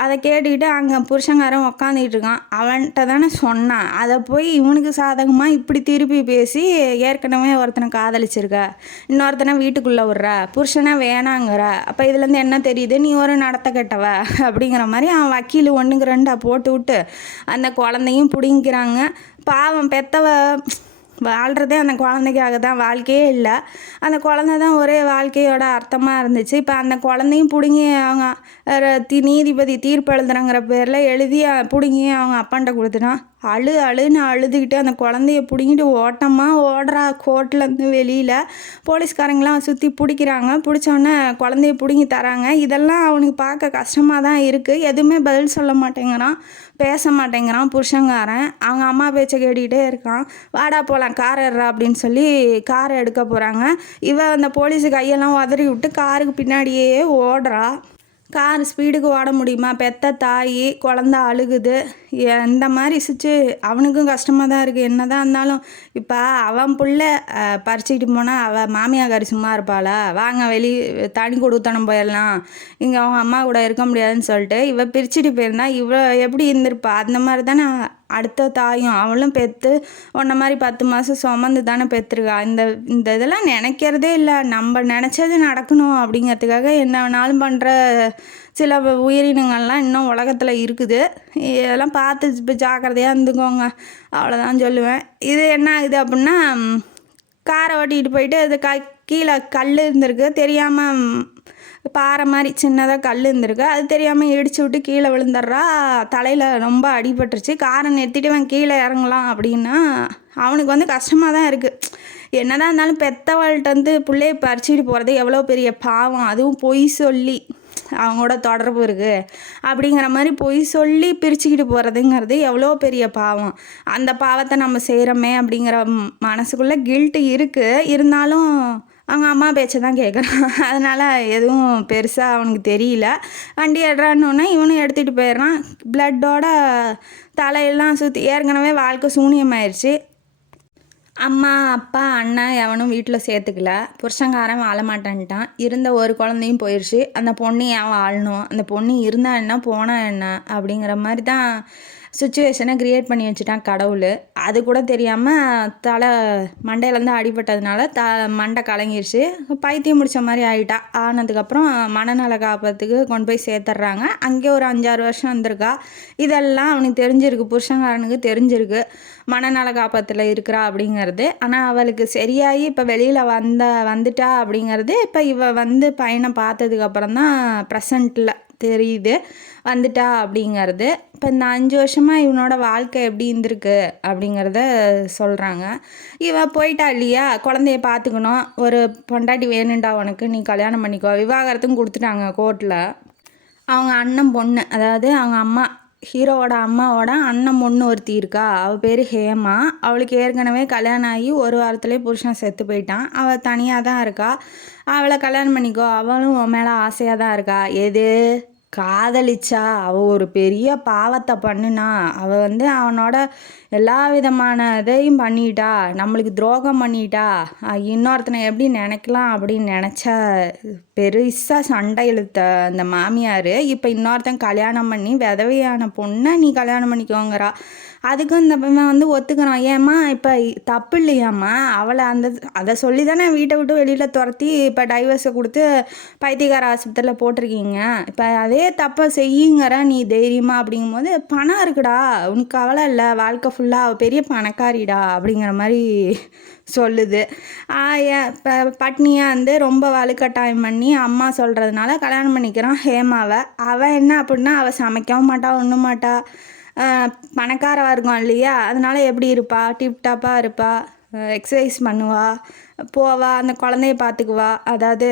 அதை கேட்டுக்கிட்டு அங்கே புருஷங்காரன் உக்காந்துக்கிட்டு இருக்கான். அவன்கிட்ட தானே சொன்னான், அதை போய் இவனுக்கு சாதகமாக இப்படி திருப்பி பேசி, ஏற்கனவே ஒருத்தனை காதலிச்சிருக்க, இன்னொருத்தனை வீட்டுக்குள்ளே விட்ற, புருஷனை வேணாங்கிற, அப்போ இதுலேருந்து என்ன தெரியுது, நீ ஒரு நடத்த கெட்டவ அப்படிங்கிற மாதிரி அவன் வக்கீல் ஒன்றுக்கு ரெண்டா போட்டு விட்டு அந்த குழந்தையும் பிடிங்கிறாங்க. பாவம் பெத்தவ வாழ்கிறதே அந்த குழந்தைக்காக தான், வாழ்க்கையே இல்லை. அந்த குழந்த தான் ஒரே வாழ்க்கையோட அர்த்தமாக இருந்துச்சு. இப்போ அந்த குழந்தையும் பிடுங்கி அவங்க நீதிபதி தீர்ப்பு எழுதுறங்கிற பேரில் எழுதி பிடுங்கி அவங்க அப்பான்ட்ட கொடுத்துட்டான். அழுன்னு அழுதுகிட்டு அந்த குழந்தைய பிடிங்கிட்டு ஓடுறா கோர்ட்லேருந்து வெளியில். போலீஸ்காரங்களாம் சுற்றி பிடிக்கிறாங்க. பிடிச்சோன்னே குழந்தைய பிடுங்கி தராங்க. இதெல்லாம் அவனுக்கு பார்க்க கஷ்டமாக தான் இருக்குது. எதுவுமே பதில் சொல்ல மாட்டேங்கிறான், பேச மாட்டேங்கிறான் புருஷங்காரன். அவங்க அம்மா பேச்சை கேட்டுக்கிட்டே இருக்கான். வாடா போகலாம், கார் ஏறுறா அப்படின்னு சொல்லி காரை எடுக்க போகிறாங்க. அந்த போலீஸு கையெல்லாம் உதறி விட்டு காருக்கு பின்னாடியே ஓடுறா. கார் ஸ்பீடுக்கு ஓட முடியுமா? பெத்த தாய், குழந்த அழுகுது. இந்த மாதிரி அவனுக்கும் கஷ்டமாக தான் இருக்குது. என்ன தான் இருந்தாலும் இப்போ அவன் புள்ள பறிச்சுக்கிட்டு போனால் அவள் மாமியாக்காரி சும்மா இருப்பாளா? வாங்க தனி கொடுத்தனம் போயிடலாம், இங்கே அவங்க அம்மா கூட இருக்க முடியாதுன்னு சொல்லிட்டு இவள் பிரிச்சுட்டு போயிருந்தா எப்படி இருந்திருப்பா? அந்த மாதிரி தானே அடுத்த தாயும் அவளும் பெற்று உன்ன மாதிரி 10 மாதம் சுமந்து தானே பெற்றுருக்கா. இந்த இதெல்லாம் நினைக்கிறதே இல்லை. நம்ம நினச்சது நடக்கணும் அப்படிங்கிறதுக்காக என்ன வேணாலும் பண்ணுற சில உயிரினங்கள்லாம் இன்னும் உலகத்தில் இருக்குது. இதெல்லாம் பார்த்து இப்போ ஜாக்கிரதையாக இருந்துக்கோங்க, அவ்வளோதான் சொல்லுவேன். இது என்ன ஆகுது அப்படின்னா, காரை ஓட்டிகிட்டு போயிட்டு அது கீழே கல் இருந்திருக்கு, தெரியாமல் பாறை மாதிரி சின்னதாக கல் இருந்திருக்கு, அது தெரியாமல் இடிச்சு விட்டு கீழே விழுந்துடுறா. தலையில் ரொம்ப அடிபட்டுருச்சு. காரை நிறுத்திட்டு அவன் கீழே இறங்கலாம் அப்படின்னா அவனுக்கு கஷ்டமாக தான் இருக்குது. என்னதான் இருந்தாலும் பெத்தவள்கிட்ட பிள்ளையை பறிச்சுட்டு போகிறது எவ்வளோ பெரிய பாவம். அதுவும் பொய் சொல்லி அவங்களோட தொடர்பு இருக்குது அப்படிங்கிற மாதிரி பொய் சொல்லி பிரிச்சுக்கிட்டு போகிறதுங்கிறது எவ்வளோ பெரிய பாவம். அந்த பாவத்தை நம்ம செய்கிறோமே அப்படிங்கிற மனசுக்குள்ளே கில்ட்டு இருக்குது. இருந்தாலும் அவங்க அம்மா பேச்சை தான் கேட்குறான். அதனால் எதுவும் பெருசாக அவனுக்கு தெரியல. வண்டி எடுறான்னொன்னே இவனும் எடுத்துகிட்டு போயிடுறான். பிளட்டோட தலையெல்லாம் சுற்றி, ஏற்கனவே வாழ்க்கை சூனியமாயிடுச்சு. அம்மா அப்பா அண்ணன் எவனும் வீட்டில் சேர்த்துக்கல. புருஷங்காரன் வாழ மாட்டான்ட்டான். இருந்த ஒரு குழந்தையும் போயிடுச்சு. அந்த பொண்ணு ஏன் வாழணும், அந்த பொண்ணு இருந்தால் என்ன போனால் என்ன அப்படிங்கிற மாதிரி தான் சுச்சுவேஷனை க்ரியேட் பண்ணி வச்சுட்டான் கடவுள். அது கூட தெரியாமல் மண்டையிலேருந்து அடிபட்டதுனால மண்டை கலங்கிடுச்சு. பைத்தியம் முடித்த மாதிரி ஆனதுக்கப்புறம் மனநல காப்பத்துக்கு கொண்டு போய் சேர்த்துட்றாங்க. அங்கே ஒரு 5-6 வருஷம் வந்திருக்கா. இதெல்லாம் அவனுக்கு தெரிஞ்சிருக்கு, புருஷங்காரனுக்கு தெரிஞ்சிருக்கு மனநல காப்பத்தில் இருக்கிறா அப்படிங்கிறது. ஆனால் அவளுக்கு சரியாகி இப்போ வெளியில் வந்துட்டா அப்படிங்கிறது இப்போ பையனை பார்த்ததுக்கப்புறம் தான் ப்ரெசண்ட்டில் தெரியுது வந்துட்டா அப்படிங்கிறது. இப்போ இந்த 5 வருஷமாக இவனோட வாழ்க்கை எப்படி இருந்திருக்கு அப்படிங்கிறத சொல்கிறாங்க. போயிட்டா இல்லையா, குழந்தைய பார்த்துக்கணும், ஒரு பொண்டாட்டி வேணுண்டா உனக்கு, நீ கல்யாணம் பண்ணிக்கோ. விவாகரத்தும் கொடுத்துட்டாங்க கோர்ட்டில். அவங்க அண்ணன் பொண்ணு, அதாவது அவங்க ஹீரோவோட அம்மாவோட அண்ணன் பொண்ணு ஒருத்தி இருக்கா. அவள் பேர் ஹேமா. அவளுக்கு ஏற்கனவே கல்யாணம் ஆகி ஒரு வாரத்துலேயே புருஷன் செத்து போயிட்டான். அவள் தனியாக தான் இருக்கா. அவளை கல்யாணம் பண்ணிக்கோ, அவளும் உன் மேலே ஆசையாக தான் இருக்கா. எது காதலிச்சா? அவள் ஒரு பெரிய பாவத்தை பண்ணுனா. அவள் அவனோட எல்லா விதமான இதையும் பண்ணிட்டா, நம்மளுக்கு துரோகம் பண்ணிட்டா. இன்னொருத்தனை எப்படி நினைக்கலாம் அப்படின்னு நினச்சா பெருசாக சண்டை இழுத்த அந்த மாமியார் இப்போ இன்னொருத்தன் கல்யாணம் பண்ணி விதவையான பொண்ணை நீ கல்யாணம் பண்ணிக்கோங்கிறா. அதுக்கும் இந்த பையன் ஒத்துக்கிறான். ஏம்மா இப்போ தப்பு இல்லையாம்மா, அவளை அதை சொல்லி தானே வீட்டை விட்டு வெளியில் துரத்தி இப்போ டைவர்ஸை கொடுத்து பைத்தியக்கார ஆஸ்பத்திரியில் போட்டிருக்கீங்க. இப்போ அதே தப்பை செய்யுங்கிற நீ தைரியமா அப்படிங்கும்போது, பணம் இருக்குடா உனக்கு கவலை இல்லை, வாழ்க்கை ஃபுல்லாக அவள் பெரிய பணக்காரிடா அப்படிங்கிற மாதிரி சொல்லுது. இப்போ பட்னியாக ரொம்ப வலுக்கட்டாயம் பண்ணி அம்மா சொல்கிறதுனால கல்யாணம் பண்ணிக்கிறான் ஹேமாவை. அவள் என்ன அப்படின்னா, அவள் சமைக்கவும் மாட்டா, ஒன்றும் மாட்டா, பணக்காரவாக இருக்கும் இல்லையா, அதனால எப்படி இருப்பா, டிப்டாப்பாக இருப்பா, எக்ஸசைஸ் பண்ணுவா, போவா, அந்த குழந்தைய பார்த்துக்குவா. அதாவது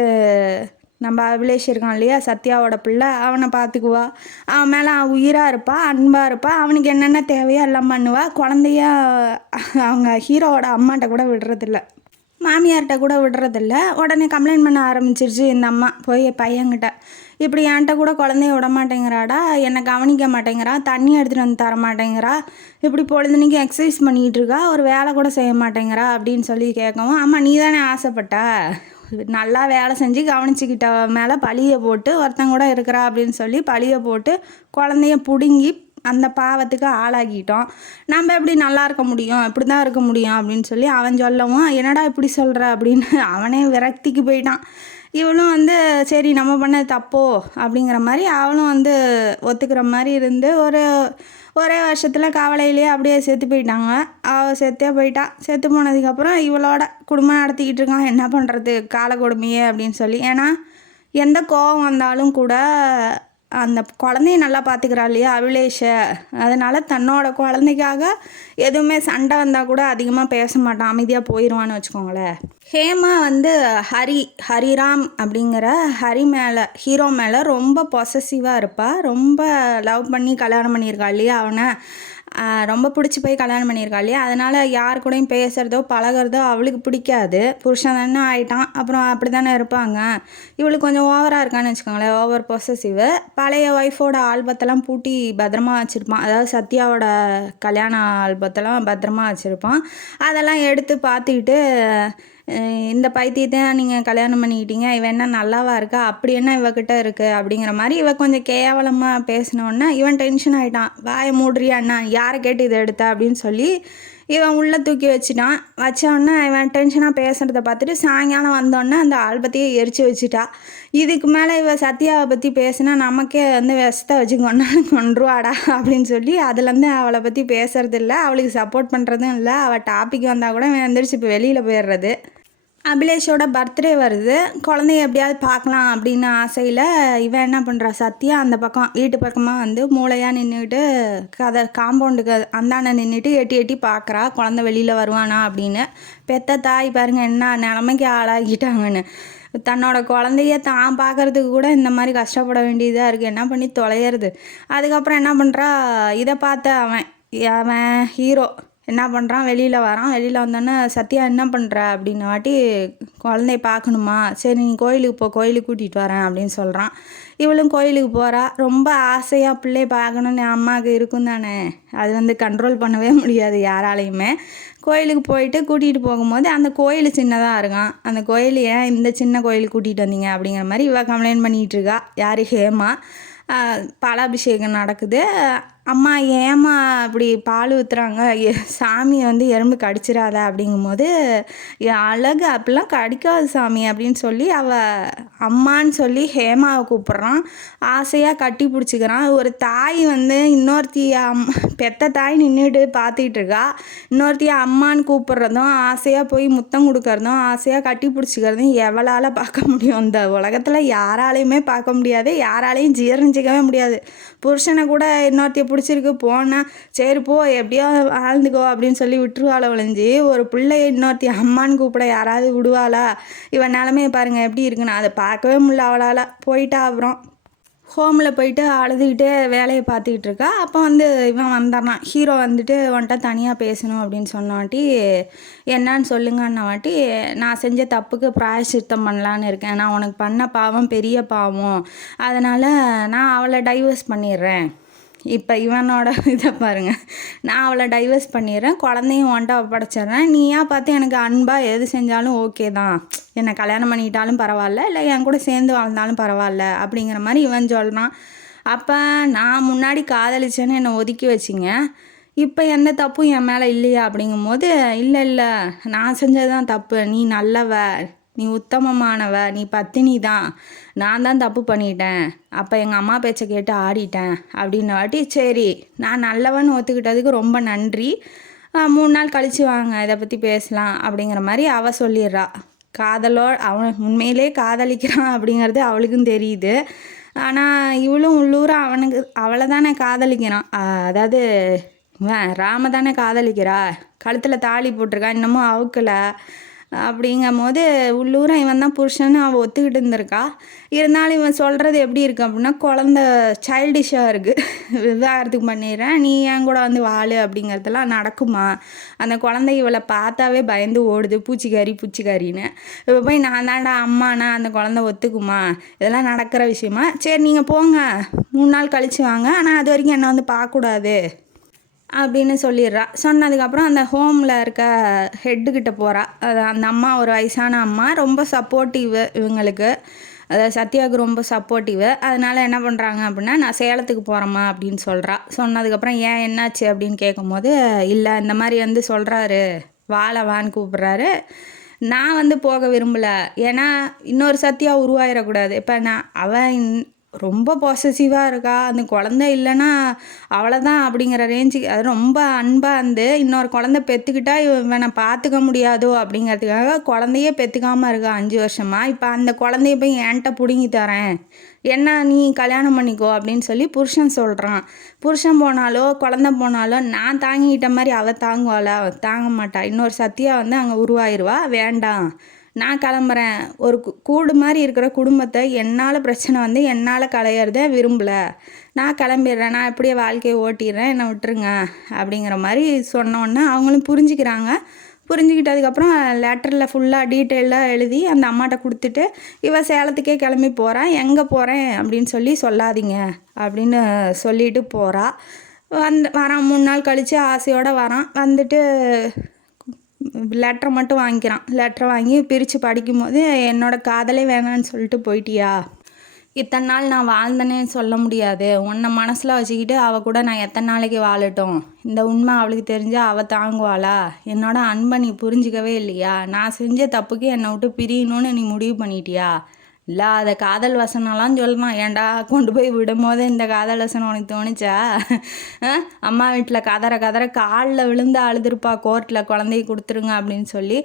நம்ம அபிலேஷ் இருக்கான் இல்லையா, சத்யாவோட பிள்ளை, அவனை பார்த்துக்குவா. அவன் மேலே உயிராக இருப்பா, அன்பாக இருப்பா. அவனுக்கு என்னென்ன தேவையோ எல்லாம் பண்ணுவா. குழந்தைய அவங்க ஹீரோவோட அம்மாட்ட கூட விடுறதில்ல, மாமியார்கிட்ட கூட விடுறதில்ல. உடனே கம்ப்ளைண்ட் பண்ண ஆரம்பிச்சிருச்சு இந்த அம்மா போய் பையன்கிட்ட. இப்படி என்கிட்ட கூட குழந்தைய விட மாட்டேங்கிறாடா, என்னை கவனிக்க மாட்டேங்கிறா, தண்ணி எடுத்துகிட்டு வந்து தர மாட்டேங்கிறா, இப்படி பொழுதுனைக்கு எக்ஸசைஸ் பண்ணிகிட்டு இருக்கா, ஒரு வேலை கூட செய்ய மாட்டேங்கிறா அப்படின்னு சொல்லி கேட்கவும், அம்மா நீ தானே ஆசைப்பட்டா, நல்லா வேலை செஞ்சு கவனிச்சுக்கிட்ட மேலே பழியை போட்டு ஒருத்தன் கூட இருக்கிறா அப்படின்னு சொல்லி பழியை போட்டு குழந்தைய பிடுங்கி அந்த பாவத்துக்கு ஆளாக்கிட்டோம். நம்ம எப்படி நல்லா இருக்க முடியும், இப்படி தான் இருக்க முடியும் அப்படின்னு சொல்லி அவன் சொல்லவும், என்னடா இப்படி சொல்கிற அப்படின்னு அவனே விரக்திக்கு போயிட்டான். இவளும் வந்து சரி நம்ம பண்ணது தப்போ அப்படிங்கிற மாதிரி அவளும் வந்து ஒத்துக்கிற மாதிரி இருந்து ஒரே வருஷத்தில் கவலையிலேயே அப்படியே செத்து போயிட்டாங்க. அவள் செத்தே போயிட்டா. செத்து போனதுக்கப்புறம் இவளோட குடும்பம் நடத்திக்கிட்டு இருக்கான். என்ன பண்ணுறது, கால கொடுமையே அப்படின்னு சொல்லி. ஏன்னா எந்த கோபம் வந்தாலும் கூட அந்த குழந்தைய நல்லா பார்த்துக்கிறா இல்லையா அபிலேஷை, அதனால் தன்னோட குழந்தைக்காக எதுவுமே சண்டை வந்தால் கூட அதிகமாக பேச மாட்டான், அமைதியாக போயிடுவான்னு வச்சுக்கோங்களேன். ஹேமா வந்து ஹரிராம் அப்படிங்கிற ஹீரோ மேலே ரொம்ப பொசசிவாக இருப்பாள். ரொம்ப லவ் பண்ணி கல்யாணம் பண்ணியிருக்கா இல்லையா அவனை, ரொம்ப பிடிச்சி போய் கல்யாணம் பண்ணியிருக்கா இல்லையா, அதனால் யார் கூடயும் பேசுகிறதோ பழகிறதோ அவளுக்கு பிடிக்காது. புருஷன் தானே ஆகிட்டான், அப்புறம் அப்படி தானே இருப்பாங்க. இவளுக்கு கொஞ்சம் ஓவராக இருக்கான்னு வச்சுக்கோங்களேன், ஓவர் பொசசிவ். பழைய ஒய்ஃபோட ஆல்பத்தெல்லாம் பூட்டி பத்திரமா வச்சுருப்பான். அதாவது சத்யாவோட கல்யாண ஆல்பத்தெல்லாம் பத்திரமா வச்சுருப்பான். அதெல்லாம் எடுத்து பார்த்துக்கிட்டு இந்த பைத்தியத்தை நீங்கள் கல்யாணம் பண்ணிக்கிட்டீங்க, இவன் என்ன நல்லாவா இருக்கா, அப்படி என்ன இவகிட்ட இருக்குது அப்படிங்கிற மாதிரி இவ கொஞ்சம் கேவலமாக பேசினோன்னே இவன் டென்ஷன் ஆகிட்டான். வாயை மூடுறியா அண்ணா, யாரை கேட்டு இதை எடுத்த அப்படின்னு சொல்லி இவன் உள்ளே தூக்கி வச்சுட்டான். வச்சோடனே இவன் டென்ஷனாக பேசுகிறத பார்த்துட்டு சாயங்காலம் வந்தோடனே அந்த ஆல்பத்தையே எரிச்சு வச்சுட்டா. இதுக்கு மேலே இவ சத்யாவை பற்றி பேசினா நமக்கே வந்து விஷத்தை வச்சு கொண்டுருவாடா அப்படின்னு சொல்லி அதுலேருந்து அவளை பற்றி பேசுறது இல்லை, அவளுக்கு சப்போர்ட் பண்ணுறதும் இல்லை. அவள் டாபிக் வந்தால் கூட இவன் எந்திரிச்சு இப்போ வெளியில் போயிடுறது. அபிலேஷோட பர்த்டே வருது, குழந்தைய எப்படியாவது பார்க்கலாம் அப்படின்னு ஆசையில் இவன் என்ன பண்ணுறா, சத்யா அந்த பக்கம் வீட்டு பக்கமாக வந்து மூளையாக நின்றுக்கிட்டு காம்பவுண்டுக்கு அந்தாண்ட நின்றுட்டு எட்டி எட்டி பார்க்குறா குழந்தை வெளியில் வருவானா அப்படின்னு. பெத்த தாய் பாருங்கள் என்ன நிலைமைக்கு ஆளாகிட்டாங்கன்னு. தன்னோட குழந்தைய தான் பார்க்குறதுக்கு கூட இந்த மாதிரி கஷ்டப்பட வேண்டியதாக இருக்குது, என்ன பண்ணி தொலையிறது. அதுக்கப்புறம் என்ன பண்ணுறா, இதை பார்த்த அவன் ஹீரோ என்ன பண்ணுறான், வெளியில் வரான். வெளியில் வந்தோன்னே சத்யா என்ன பண்ணுற அப்படின்னு வாட்டி குழந்தைய பார்க்கணுமா, சரி நீ கோயிலுக்கு போ, கோயிலுக்கு கூட்டிகிட்டு வரேன் அப்படின்னு சொல்கிறான். இவளும் கோயிலுக்கு போகிறா. ரொம்ப ஆசையாக பிள்ளைய பார்க்கணுன்னு அம்மாவுக்கு இருக்கும் தானே, அது வந்து கண்ட்ரோல் பண்ணவே முடியாது யாராலையுமே. கோயிலுக்கு போயிட்டு கூட்டிகிட்டு போகும்போது அந்த கோயில் சின்னதாக இருக்கான். அந்த கோயில் ஏன் இந்த சின்ன கோயிலுக்கு கூட்டிகிட்டு வந்தீங்க அப்படிங்கிற மாதிரி இவ கம்ப்ளைண்ட் பண்ணிகிட்டு இருக்கா. யார், ஹேமா. பாலாபிஷேகம் நடக்குது. அம்மா ஏம்மா இப்படி பால் ஊற்றுறாங்க, சாமியை வந்து எறும்பு கடிச்சிடாத அப்படிங்கும்போது அழகு அப்படிலாம் கடிக்காது சாமி அப்படின்னு சொல்லி அம்மான்னு சொல்லி ஹேமாவை கூப்பிட்றான். ஆசையாக கட்டி பிடிச்சிக்கிறான். ஒரு தாய் வந்து இன்னொருத்தி பெத்த தாய் நின்றுட்டு பார்த்துக்கிட்டு இருக்கா. இன்னொருத்தி அம்மான்னு கூப்பிட்றதும் ஆசையாக போய் முத்தம் கொடுக்கறதும் ஆசையாக கட்டி பிடிச்சிக்கிறதும் எவளால் பார்க்க முடியும்? இந்த உலகத்தில் யாராலையுமே பார்க்க முடியாது, யாராலையும் ஜீரணிச்சிக்கவே முடியாது. புருஷனை கூட இன்னொருத்தியை பிடிச்சிருக்கு போனால் சரி போ எப்படியோ வாழ்ந்துக்கோ அப்படின்னு சொல்லி விட்டுருவாளை ஒழிஞ்சு ஒரு பிள்ளைய இன்னொருத்தி அம்மான்னு கூப்பிட யாராவது விடுவாளா? இவன் நிலமையை பாருங்கள் எப்படி இருக்குன்னு. அதை பார்க்கவே முடியல அவளால். போயிட்டா. அப்புறம் ஹோமில் போயிட்டு அழுதுகிட்டே வேலையை பார்த்துக்கிட்டு இருக்கா. அப்போ வந்து இவன் வந்துடுறான். ஹீரோ வந்துட்டு உன்ட்ட தனியாக பேசணும் அப்படின்னு சொன்னாட்டி என்னான்னு சொல்லுங்கன்னாட்டி, நான் செஞ்ச தப்புக்கு பிராயச்சித்தம் பண்ணலான்னு இருக்கேன், நான் உனக்கு பண்ண பாவம் பெரிய பாவம், அதனால் நான் அவளை டைவர்ஸ் பண்ணிடுறேன். இப்போ இவனோட இதை பாருங்கள், நான் அவளை டைவர்ஸ் பண்ணிடுறேன், குழந்தையும் ஒன்ட்ட ஒப்படைச்சிட்றேன், நீயா பார்த்து எனக்கு அன்பாக எது செஞ்சாலும் ஓகே தான், என்னை கல்யாணம் பண்ணிக்கிட்டாலும் பரவாயில்ல, இல்லை என் கூட சேர்ந்து வாழ்ந்தாலும் பரவாயில்ல அப்படிங்கிற மாதிரி இவன் சொல்கிறான். அப்போ நான் முன்னாடி காதலிச்சேன்னு என்னை ஒதுக்கி வச்சிங்க, இப்போ எந்த தப்பும் என் மேலே இல்லையா அப்படிங்கும்போது, இல்லை நான் செஞ்சது தான் தப்பு, நீ நல்லவ, நீ உத்தமமானவ, நீ பத்தினி தான், நான் தான் தப்பு பண்ணிட்டேன், அப்போ எங்கள் அம்மா பேச்சை கேட்டு ஆடிட்டேன் அப்படின்ன வாட்டி சரி நான் நல்லவன்னு ஒத்துக்கிட்டதுக்கு ரொம்ப நன்றி, 3 நாள் கழித்து வாங்க இதை பற்றி பேசலாம் அப்படிங்கிற மாதிரி அவள் சொல்லிடுறா. அவன் உண்மையிலே காதலிக்கிறான் அப்படிங்கிறது அவளுக்கும் தெரியுது. ஆனால் இவளும் உள்ளூர அவளை தானே காதலிக்கிறான், அதாவது ராம தானே காதலிக்கிறா, கழுத்தில் தாலி போட்டிருக்கா, இன்னமும் அவுக்கலை. அப்படிங்கும் போது உள்ளூர இவன் தான் புருஷன்னு அவள் ஒத்துக்கிட்டு இருந்திருக்கா. இருந்தாலும் இவன் சொல்கிறது எப்படி இருக்குது அப்படின்னா, குழந்த சைல்டிஷாக இருக்குது, விவாகரத்துக்கு பண்ணிடுறேன், நீ என் கூட வந்து வாழு அப்படிங்கிறதெல்லாம் நடக்குமா? அந்த குழந்தை இவளை பார்த்தாவே பயந்து ஓடுது, பூச்சிக்காரின்னு. இப்போ போய் நான் தாண்டா அம்மானா அந்த குழந்தை ஒத்துக்குமா? இதெல்லாம் நடக்கிற விஷயமா? சரி நீங்கள் போங்க, 3 நாள் கழித்து வாங்க, ஆனால் அது வரைக்கும் என்னை வந்து பார்க்கக்கூடாது அப்படின்னு சொல்லிடுறா. சொன்னதுக்கப்புறம் அந்த ஹோமில் இருக்க ஹெட்டுக்கிட்ட போகிறா. அது அந்த அம்மா ஒரு வயசான அம்மா, ரொம்ப சப்போர்ட்டிவு இவங்களுக்கு. அதாவது சத்யாவுக்கு ரொம்ப சப்போர்ட்டிவு. அதனால் என்ன பண்ணுறாங்க அப்படின்னா, நான் சேலத்துக்கு போகிறேம்மா அப்படின்னு சொல்கிறா. சொன்னதுக்கப்புறம் ஏன் என்னாச்சு அப்படின்னு கேட்கும்போது, இல்லை இந்த மாதிரி வந்து சொல்கிறாரு, வான்னு கூப்பிட்றாரு. நான் வந்து போக விரும்பலை. ஏன்னா இன்னொரு சத்யா உருவாயிடக்கூடாது. இப்போ அவன் ரொம்ப பொசசிவாக இருக்கா. அந்த குழந்தை இல்லைன்னா அவ்வளோதான் அப்படிங்கிற ரேஞ்சுக்கு, அது ரொம்ப அன்பாக இருந்து இன்னொரு குழந்தை பெற்றுக்கிட்டா இவனை பார்த்துக்க முடியாதோ அப்படிங்கிறதுக்காக குழந்தையே பெற்றுக்காமல் இருக்கா 5 வருஷமாக. இப்போ அந்த குழந்தைய போய் என்கிட்ட பிடுங்கி தரேன், என்ன நீ கல்யாணம் பண்ணிக்கோ அப்படின்னு சொல்லி புருஷன் சொல்கிறான். புருஷன் போனாலோ குழந்தை போனாலோ நான் தாங்கிக்கிட்ட மாதிரி அவள் தாங்குவாளா? தாங்க மாட்டா. இன்னொரு சத்யா வந்து அங்கே உருவாயிருவா. வேண்டாம், நான் கிளம்புறேன். ஒரு கூடு மாதிரி இருக்கிற குடும்பத்தை என்னால் பிரச்சனை வந்து என்னால் களையிறத விரும்பலை, நான் கிளம்பிடுறேன், நான் எப்படியே வாழ்க்கையை ஓட்டிடுறேன், என்னை விட்டுருங்க அப்படிங்கிற மாதிரி சொன்னோன்னே அவங்களும் புரிஞ்சுக்கிறாங்க. புரிஞ்சுக்கிட்டதுக்கப்புறம் லெட்டரில் ஃபுல்லாக டீட்டெயிலாக எழுதி அந்த அம்மாட்ட கொடுத்துட்டு, சேலத்துக்கே கிளம்பி போகிறான். எங்கே போகிறேன் அப்படின்னு சொல்லாதீங்க அப்படின்னு சொல்லிட்டு போகிறா. வரான் 3 நாள் கழித்து ஆசையோடு வரான். வந்துட்டு லெட்டரை மட்டும் வாங்கிக்கிறான். லெட்டரை வாங்கி பிரித்து படிக்கும்போது, என்னோடய காதலே வேணான்னு சொல்லிட்டு போயிட்டியா, இத்தனை நாள் நான் வாழ்ந்தனே சொல்ல முடியாது, உன்னை மனசில் வச்சுக்கிட்டு அவள் கூட நான் எத்தனை நாளைக்கு வாழட்டும், இந்த உண்மை அவளுக்கு தெரிஞ்சால் அவள் தாங்குவாளா, என்னோட அன்பை நீ புரிஞ்சிக்கவே இல்லையா, நான் செஞ்ச தப்புக்கு என்னை விட்டு பிரியணும்னு நீ முடிவு பண்ணிட்டியா, இல்லாத காதல் வசனம்லாம் சொல்லலாம். ஏன்டா கொண்டு போய் விடும்போது இந்த காதல் வசனம் உனக்கு தோணுச்சா? அம்மா வீட்டில் கதற காலில் விழுந்து அழுதுருப்பா கோர்ட்டில், குழந்தைய கொடுத்துருங்க அப்படின்னு சொல்லி.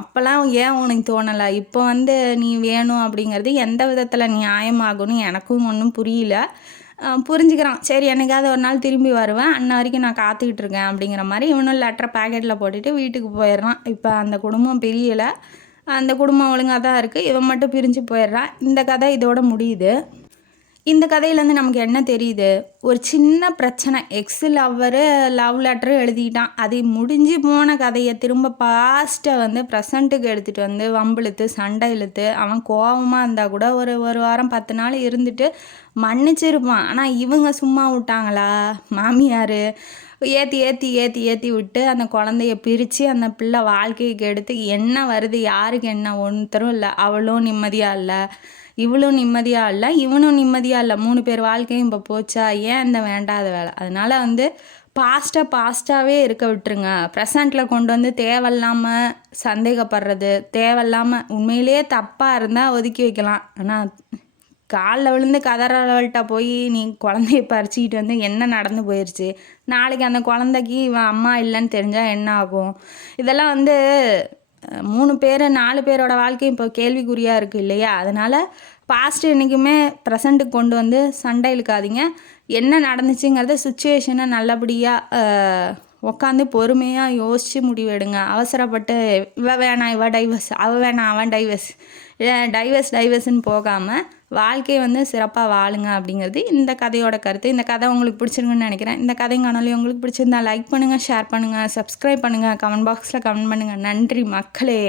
அப்போல்லாம் ஏன் உனக்கு தோணலை? இப்போ வந்து நீ வேணும் அப்படிங்கிறது எந்த விதத்தில் நியாயமாகும்னு எனக்கும் ஒன்றும் புரியல. புரிஞ்சுக்கிறான். சரி, என்னைக்காவது ஒரு நாள் திரும்பி வருவேன், அன்ன வரைக்கும் நான் காத்துக்கிட்டு இருக்கேன் அப்படிங்கிற மாதிரி இவனும் லெட்டரை பேக்கெட்டில் போட்டுட்டு வீட்டுக்கு போயிடுறான். இப்போ அந்த குடும்பம் பிரியலை, அந்த குடும்பம் ஒழுங்காக தான் இருக்குது, இவன் மட்டும் பிரிஞ்சு போயிடுறான். இந்த கதை இதோட முடியுது. இந்த கதையிலேருந்து நமக்கு என்ன தெரியுது? ஒரு சின்ன பிரச்சனை, லவ் லெட்டரு எழுதிக்கிட்டான், அது முடிஞ்சு போன கதையை திரும்ப பாஸ்ட்டை வந்து ப்ரெசண்ட்டுக்கு எடுத்துகிட்டு வந்து வம்பிழுத்து சண்டை இழுத்து, அவன் கோபமாக இருந்தால் கூட ஒரு வாரம் 10 நாள் இருந்துட்டு மன்னிச்சிருப்பான். ஆனால் இவங்க சும்மா விட்டாங்களா? மாமியார் ஏற்றி விட்டு அந்த குழந்தைய பிரித்து அந்த பிள்ளை வாழ்க்கைக்கு எடுத்து என்ன வருது, யாருக்கு என்ன ஒருத்தரும் இல்லை. அவளும் நிம்மதியாக இல்லை, இவளும் நிம்மதியாக இல்லை, இவனும் நிம்மதியாக இல்லை. 3 பேர் வாழ்க்கையும் இப்போ போச்சா? ஏன் இந்த வேண்டாத வேலை? அதனால் வந்து பாஸ்ட்டாகவே இருக்க விட்டுருங்க. ப்ரெசண்ட்டில் கொண்டு வந்து தேவையில்லாமல் சந்தேகப்படுறது, தேவையில்லாமல் உண்மையிலேயே தப்பாக இருந்தால் ஒதுக்கி வைக்கலாம். ஆனால் காலில் விழுந்து கதறவள்கிட்ட போய் நீ குழந்தைய பறிச்சிக்கிட்டு வந்து என்ன நடந்து போயிடுச்சு, நாளைக்கு அந்த குழந்தைக்கு இவன் அம்மா இல்லைன்னு தெரிஞ்சால் என்ன ஆகும்? இதெல்லாம் வந்து 3 பேர் 4 பேரோட வாழ்க்கையும் இப்போ கேள்விக்குறியாக இருக்குது இல்லையா? அதனால் பாஸ்ட் என்றைக்குமே ப்ரெசண்ட்டுக்கு கொண்டு வந்து சண்டை இழுக்காதீங்க. என்ன நடந்துச்சுங்கிறத சுச்சுவேஷனை நல்லபடியாக உட்காந்து பொறுமையாக யோசித்து முடிவெடுங்க. அவசரப்பட்டு இவ வேணாம் இவ டைவர்ஸ், அவள் வேணாம் அவன் டைவர்ஸ்ன்னு போகாமல் வாழ்க்கையை வந்து சிறப்பாக வாழுங்க அப்படிங்கிறது இந்த கதையோட கருத்து. இந்த கதை உங்களுக்கு பிடிச்சிருக்குன்னு நினைக்கிறேன். இந்த கதையும் காணொலி உங்களுக்கு பிடிச்சிருந்தா லைக் பண்ணுங்கள், ஷேர் பண்ணுங்கள், சப்ஸ்கிரைப் பண்ணுங்கள், கமெண்ட் பாக்ஸில் கமெண்ட் பண்ணுங்கள். நன்றி மக்களே.